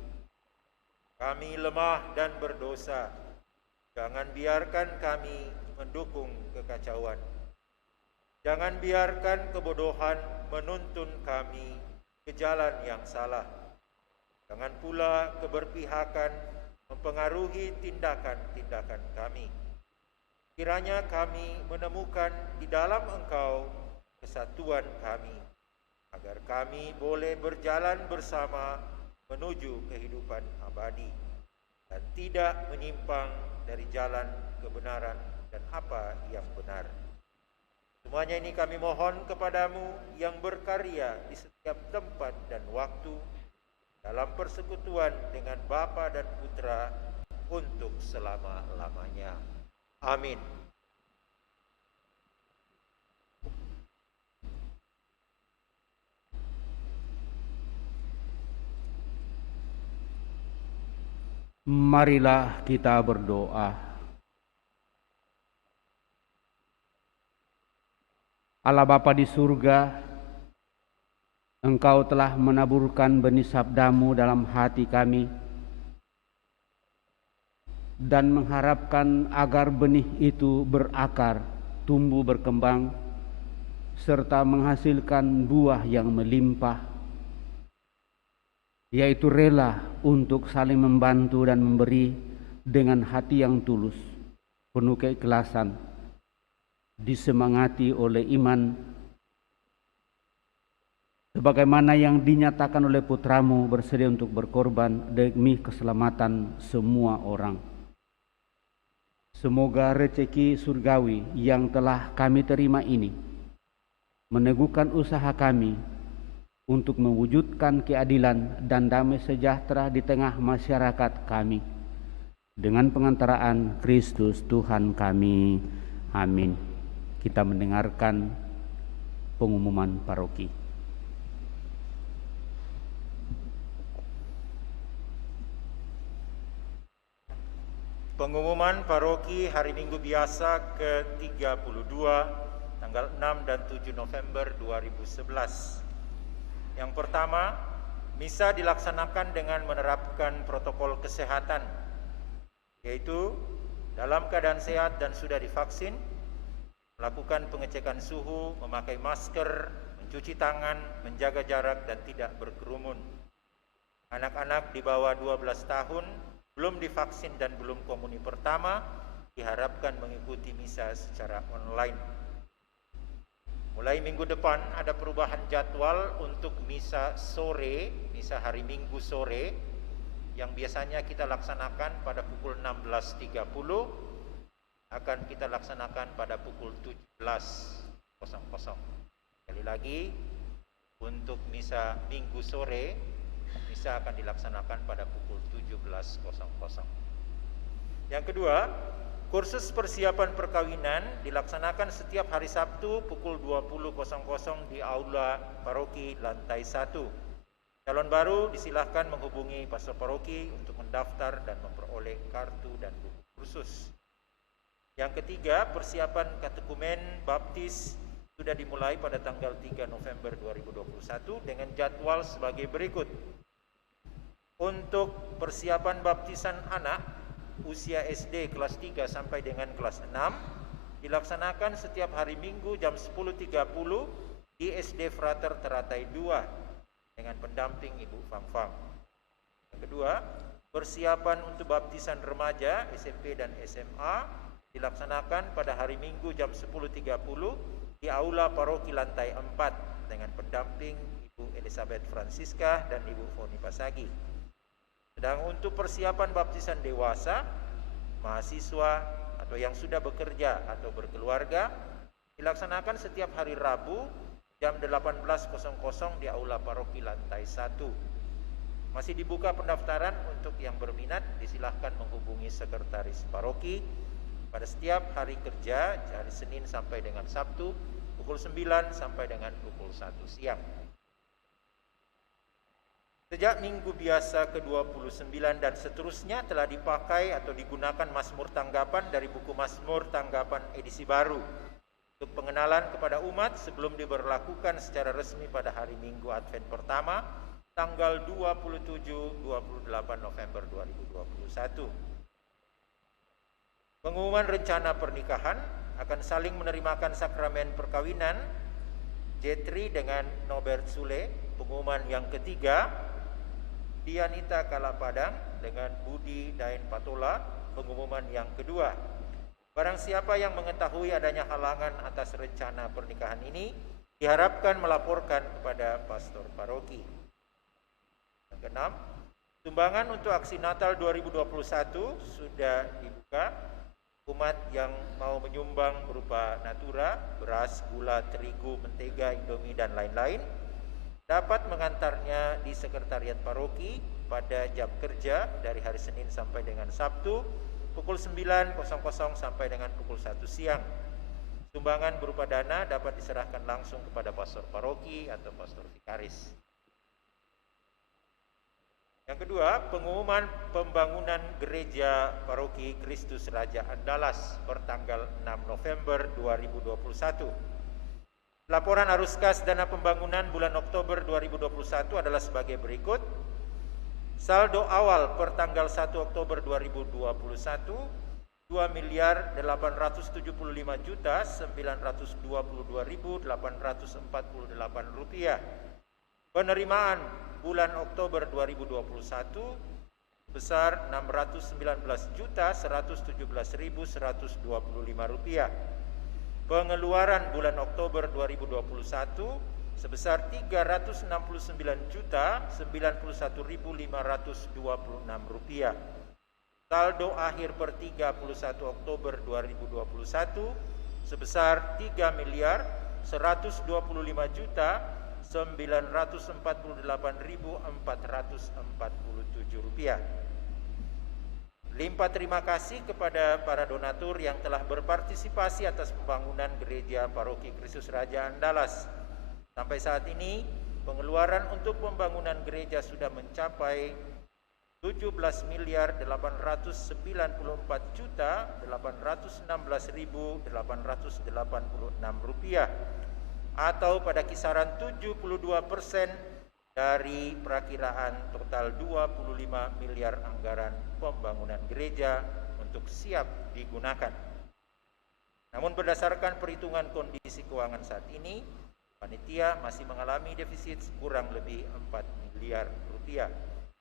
Kami lemah dan berdosa, jangan biarkan kami mendukung kekacauan. Jangan biarkan kebodohan menuntun kami ke jalan yang salah. Jangan pula keberpihakan mempengaruhi tindakan-tindakan kami. Kiranya kami menemukan di dalam Engkau kesatuan kami, agar kami boleh berjalan bersama menuju kehidupan abadi dan tidak menyimpang dari jalan kebenaran dan apa yang benar. Semuanya ini kami mohon kepadamu yang berkarya di setiap tempat dan waktu dalam persekutuan dengan Bapa dan Putra untuk selama-lamanya. Amin. Marilah kita berdoa. Allah Bapa di surga, Engkau telah menaburkan benih sabda-Mu dalam hati kami dan mengharapkan agar benih itu berakar, tumbuh berkembang, serta menghasilkan buah yang melimpah, yaitu rela untuk saling membantu dan memberi dengan hati yang tulus, penuh keikhlasan, disemangati oleh iman, sebagaimana yang dinyatakan oleh Putra-Mu bersedia untuk berkorban demi keselamatan semua orang. Semoga rezeki surgawi yang telah kami terima ini meneguhkan usaha kami untuk mewujudkan keadilan dan damai sejahtera di tengah masyarakat kami. Dengan pengantaraan Kristus Tuhan kami. Amin. Kita mendengarkan pengumuman paroki. Pengumuman paroki hari Minggu biasa ke-32 tanggal 6 dan 7 November 2011. Yang pertama, misa dilaksanakan dengan menerapkan protokol kesehatan, yaitu dalam keadaan sehat dan sudah divaksin, melakukan pengecekan suhu, memakai masker, mencuci tangan, menjaga jarak, dan tidak berkerumun. Anak-anak di bawah 12 tahun belum divaksin dan belum komuni pertama diharapkan mengikuti misa secara online. Mulai minggu depan ada perubahan jadwal untuk misa sore, misa hari Minggu sore, yang biasanya kita laksanakan pada pukul 16.30, akan kita laksanakan pada pukul 17.00. Sekali lagi, untuk misa Minggu sore, misa akan dilaksanakan pada pukul 17.00. Yang kedua, kursus persiapan perkawinan dilaksanakan setiap hari Sabtu pukul 20.00 di Aula Paroki lantai 1. Calon baru disilahkan menghubungi pastor paroki untuk mendaftar dan memperoleh kartu dan buku kursus. Yang ketiga, persiapan katekumen baptis sudah dimulai pada tanggal 3 November 2021 dengan jadwal sebagai berikut. Untuk persiapan baptisan anak usia SD kelas 3 sampai dengan kelas 6 dilaksanakan setiap hari Minggu jam 10.30 di SD Frater Teratai 2 dengan pendamping Ibu Fang. Yang kedua, persiapan untuk baptisan remaja SMP dan SMA dilaksanakan pada hari Minggu jam 10.30 di Aula Paroki lantai 4 dengan pendamping Ibu Elizabeth Francisca dan Ibu Foni Pasagi. Sedang untuk persiapan baptisan dewasa, mahasiswa atau yang sudah bekerja atau berkeluarga dilaksanakan setiap hari Rabu jam 18.00 di Aula Paroki lantai 1. Masih dibuka pendaftaran untuk yang berminat, disilahkan menghubungi Sekretaris Paroki pada setiap hari kerja dari Senin sampai dengan Sabtu pukul 9 sampai dengan pukul 1 siang. Sejak minggu biasa ke-29 dan seterusnya telah dipakai atau digunakan Mazmur Tanggapan dari buku Mazmur Tanggapan edisi baru untuk pengenalan kepada umat sebelum diberlakukan secara resmi pada hari Minggu Advent pertama tanggal 27-28 November 2021. Pengumuman rencana pernikahan akan saling menerimakan sakramen perkawinan Jetri dengan Norbert Sule. Pengumuman yang ketiga, Dianita Kalapadang dengan Budi Daen Patola. Pengumuman yang kedua, barang siapa yang mengetahui adanya halangan atas rencana pernikahan ini diharapkan melaporkan kepada pastor paroki. Yang keenam, sumbangan untuk aksi Natal 2021 sudah dibuka. Umat yang mau menyumbang berupa natura, beras, gula, terigu, mentega, indomie, dan lain-lain dapat mengantarnya di sekretariat paroki pada jam kerja dari hari Senin sampai dengan Sabtu pukul 9.00 sampai dengan pukul 1 siang. Sumbangan berupa dana dapat diserahkan langsung kepada pastor paroki atau pastor vikaris. Yang kedua, pengumuman pembangunan gereja paroki Kristus Raja Andalas pertanggal 6 November 2021. Laporan arus kas dana pembangunan bulan Oktober 2021 adalah sebagai berikut. Saldo awal per tanggal 1 Oktober 2021 2.875.922.848 rupiah. Penerimaan bulan Oktober 2021 besar Rp619.117.125. Pengeluaran bulan Oktober 2021 sebesar Rp369.091.526. Saldo akhir per 31 Oktober 2021 sebesar Rp3.145.948.447. Limpah terima kasih kepada para donatur yang telah berpartisipasi atas pembangunan gereja paroki Kristus Raja Andalas. Sampai saat ini, pengeluaran untuk pembangunan gereja sudah mencapai Rp17.816.886 atau pada kisaran 72% dari perakiraan total 25 miliar anggaran pembangunan gereja untuk siap digunakan. Namun berdasarkan perhitungan kondisi keuangan saat ini, panitia masih mengalami defisit kurang lebih 4 miliar rupiah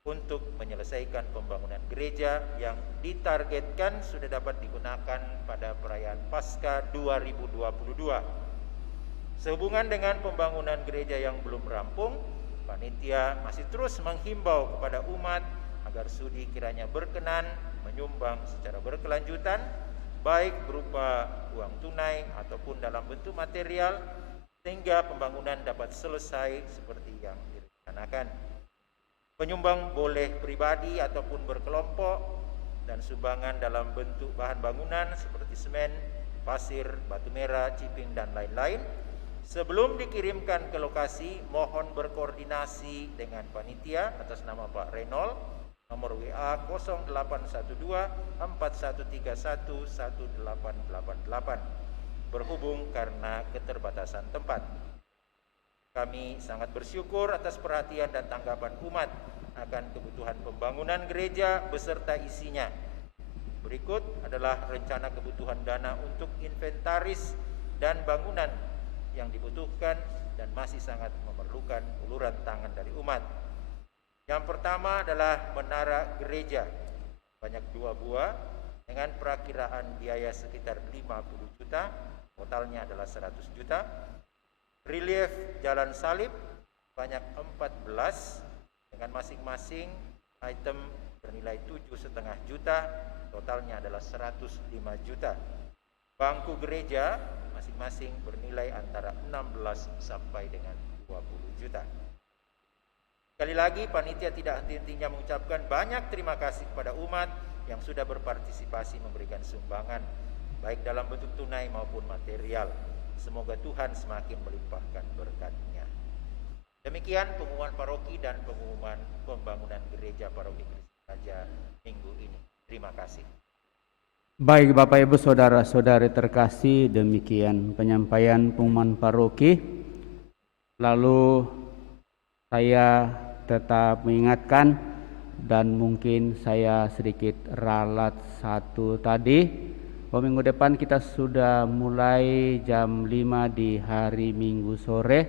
untuk menyelesaikan pembangunan gereja yang ditargetkan sudah dapat digunakan pada perayaan Paskah 2022. Sehubungan dengan pembangunan gereja yang belum rampung, panitia masih terus menghimbau kepada umat agar sudi kiranya berkenan menyumbang secara berkelanjutan, baik berupa uang tunai ataupun dalam bentuk material, sehingga pembangunan dapat selesai seperti yang direncanakan. Penyumbang boleh pribadi ataupun berkelompok, dan sumbangan dalam bentuk bahan bangunan seperti semen, pasir, batu merah, ciping, dan lain-lain. Sebelum dikirimkan ke lokasi, mohon berkoordinasi dengan panitia atas nama Pak Renol, nomor WA 0812-4131-1888, berhubung karena keterbatasan tempat. Kami sangat bersyukur atas perhatian dan tanggapan umat akan kebutuhan pembangunan gereja beserta isinya. Berikut adalah rencana kebutuhan dana untuk inventaris dan bangunan yang dibutuhkan dan masih sangat memerlukan uluran tangan dari umat. Yang pertama adalah menara gereja, banyak 2 buah dengan perakiraan biaya sekitar 50 juta, totalnya adalah 100 juta. Relief jalan salib banyak 14 dengan masing-masing item bernilai 7,5 juta, totalnya adalah 105 juta. Bangku gereja masing-masing bernilai antara 16 sampai dengan 20 juta. Sekali lagi, panitia tidak henti-hentinya mengucapkan banyak terima kasih kepada umat yang sudah berpartisipasi memberikan sumbangan, baik dalam bentuk tunai maupun material. Semoga Tuhan semakin melimpahkan berkat-Nya. Demikian pengumuman paroki dan pengumuman pembangunan gereja paroki Kristen Raja minggu ini. Terima kasih. Baik Bapak Ibu Saudara-saudari terkasih, demikian penyampaian pengumuman paroki. Lalu saya tetap mengingatkan dan mungkin saya sedikit ralat satu tadi, bahwa minggu depan kita sudah mulai jam 5 di hari Minggu sore.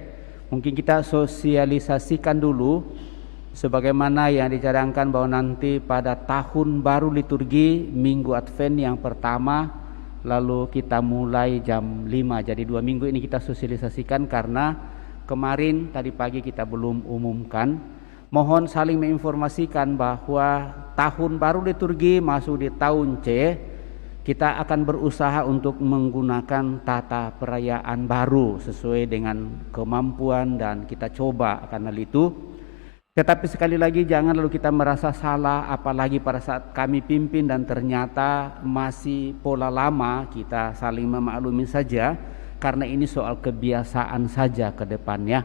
Mungkin kita sosialisasikan dulu sebagaimana yang dicadangkan bahwa nanti pada tahun baru liturgi Minggu Advent yang pertama, lalu kita mulai jam 5. Jadi 2 minggu ini kita sosialisasikan karena kemarin tadi pagi kita belum umumkan. Mohon saling menginformasikan bahwa tahun baru liturgi masuk di tahun C. Kita akan berusaha untuk menggunakan tata perayaan baru sesuai dengan kemampuan dan kita coba akan hal itu. Tetapi sekali lagi jangan lalu kita merasa salah, apalagi pada saat kami pimpin dan ternyata masih pola lama, kita saling memaklumi saja karena ini soal kebiasaan saja ke depannya.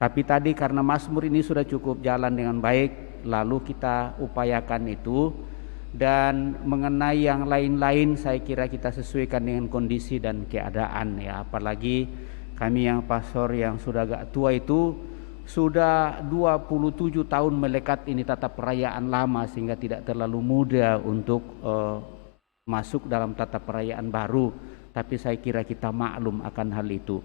Tapi tadi karena Mazmur ini sudah cukup jalan dengan baik, lalu kita upayakan itu. Dan mengenai yang lain-lain saya kira kita sesuaikan dengan kondisi dan keadaan ya. Apalagi kami yang pastor yang sudah agak tua itu sudah 27 tahun melekat ini tata perayaan lama, sehingga tidak terlalu mudah untuk masuk dalam tata perayaan baru. Tapi saya kira kita maklum akan hal itu.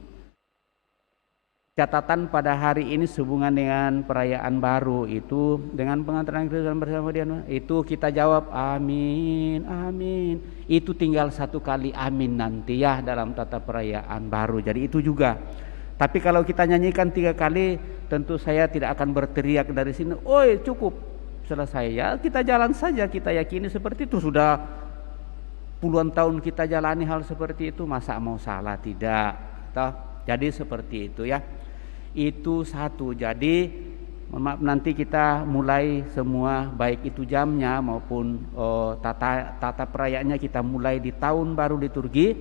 Catatan pada hari ini sehubungan dengan perayaan baru itu dengan pengantaran Kristus bersama dia, itu kita jawab amin, amin. Itu tinggal 1 kali amin nanti ya dalam tata perayaan baru. Jadi itu juga. Tapi kalau kita nyanyikan 3 kali, tentu saya tidak akan berteriak dari sini, "Oi, cukup, selesai ya." Kita jalan saja, kita yakini seperti itu. Sudah puluhan tahun kita jalani hal seperti itu, masa mau salah? Tidak. Jadi seperti itu ya. Itu satu. Jadi maaf, nanti kita mulai semua, baik itu jamnya maupun tata perayaannya kita mulai di tahun baru liturgi.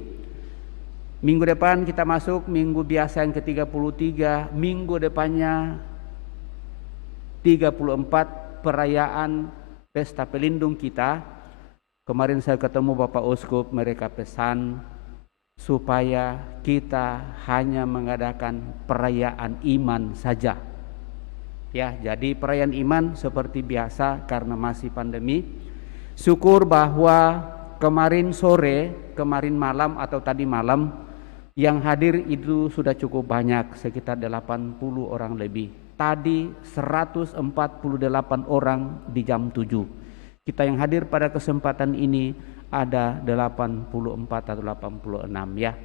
Minggu depan kita masuk minggu biasa yang ke-33, minggu depannya 34 perayaan pesta pelindung kita. Kemarin saya ketemu Bapak Uskup, mereka pesan supaya kita hanya mengadakan perayaan iman saja. Ya, jadi perayaan iman seperti biasa karena masih pandemi. Syukur bahwa kemarin sore, kemarin malam atau tadi malam yang hadir itu sudah cukup banyak, sekitar 80 orang lebih. Tadi 148 orang di jam 7. Kita yang hadir pada kesempatan ini ada 84 atau 86 ya.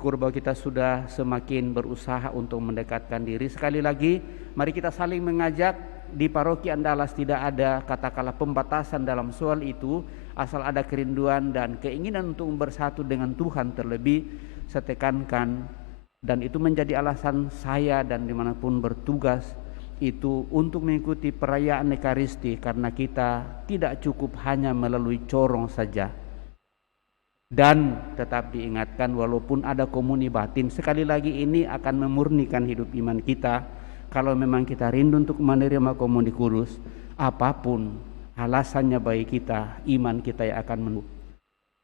Syukur bahwa kita sudah semakin berusaha untuk mendekatkan diri. Sekali lagi, mari kita saling mengajak. Di paroki Andalas tidak ada katakanlah pembatasan dalam soal itu, asal ada kerinduan dan keinginan untuk bersatu dengan Tuhan terlebih, saya tekankan, dan itu menjadi alasan saya dan dimanapun bertugas itu untuk mengikuti perayaan Ekaristi, karena kita tidak cukup hanya melalui corong saja. Dan tetap diingatkan, walaupun ada komuni batin, sekali lagi ini akan memurnikan hidup iman kita. Kalau memang kita rindu untuk menerima komuni kudus, apapun alasannya bagi kita, iman kita yang akan menunggu.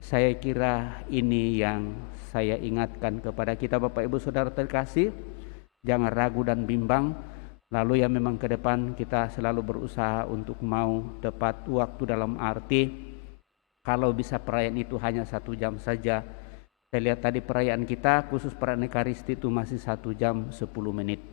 Saya kira ini yang saya ingatkan kepada kita Bapak Ibu Saudara terkasih. Jangan ragu dan bimbang. Lalu yang memang ke depan kita selalu berusaha untuk mau tepat waktu, dalam arti kalau bisa perayaan itu hanya 1 jam saja. Saya lihat tadi perayaan kita khusus perayaan Ekaristi itu masih 1 jam 10 menit.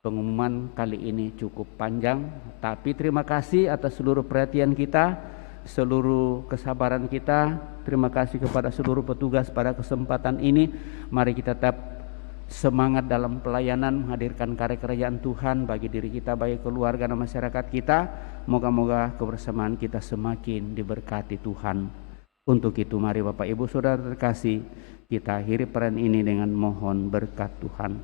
Pengumuman kali ini cukup panjang, tapi terima kasih atas seluruh perhatian kita, seluruh kesabaran kita. Terima kasih kepada seluruh petugas pada kesempatan ini. Mari kita tetap semangat dalam pelayanan, menghadirkan karya kerajaan Tuhan bagi diri kita, bagi keluarga dan masyarakat kita. Moga-moga kebersamaan kita semakin diberkati Tuhan. Untuk itu mari Bapak Ibu Saudara terkasih, kita akhiri peran ini dengan mohon berkat Tuhan.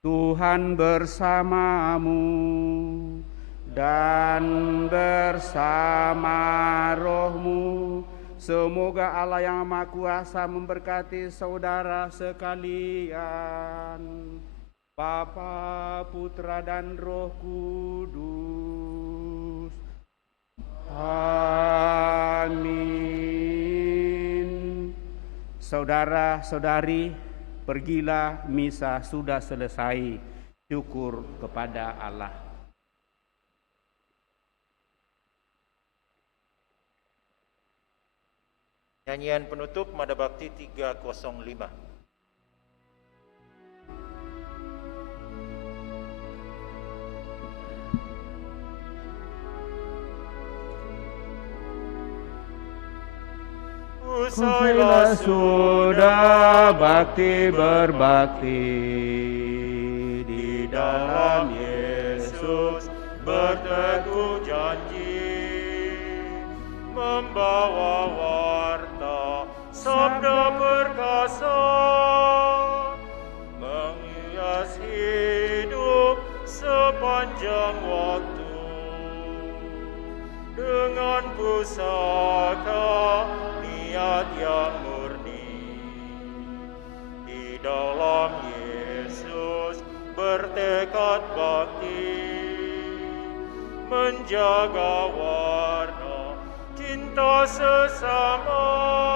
Tuhan bersamamu dan bersama rohmu. Semoga Allah yang Maha Kuasa memberkati saudara sekalian, Bapa, Putra, dan Roh Kudus. Amin. Saudara-saudari, pergilah, misa sudah selesai. Syukur kepada Allah. Nyanyian penutup Mada Bakti 305. Usailah sudah bakti berbakti di dalam Yesus berteguh janji, membawa warta sabda perkasa, menghias hidup sepanjang waktu dengan pusaka niat yang murni. Di dalam Yesus bertekad bakti, menjaga warna cinta sesama.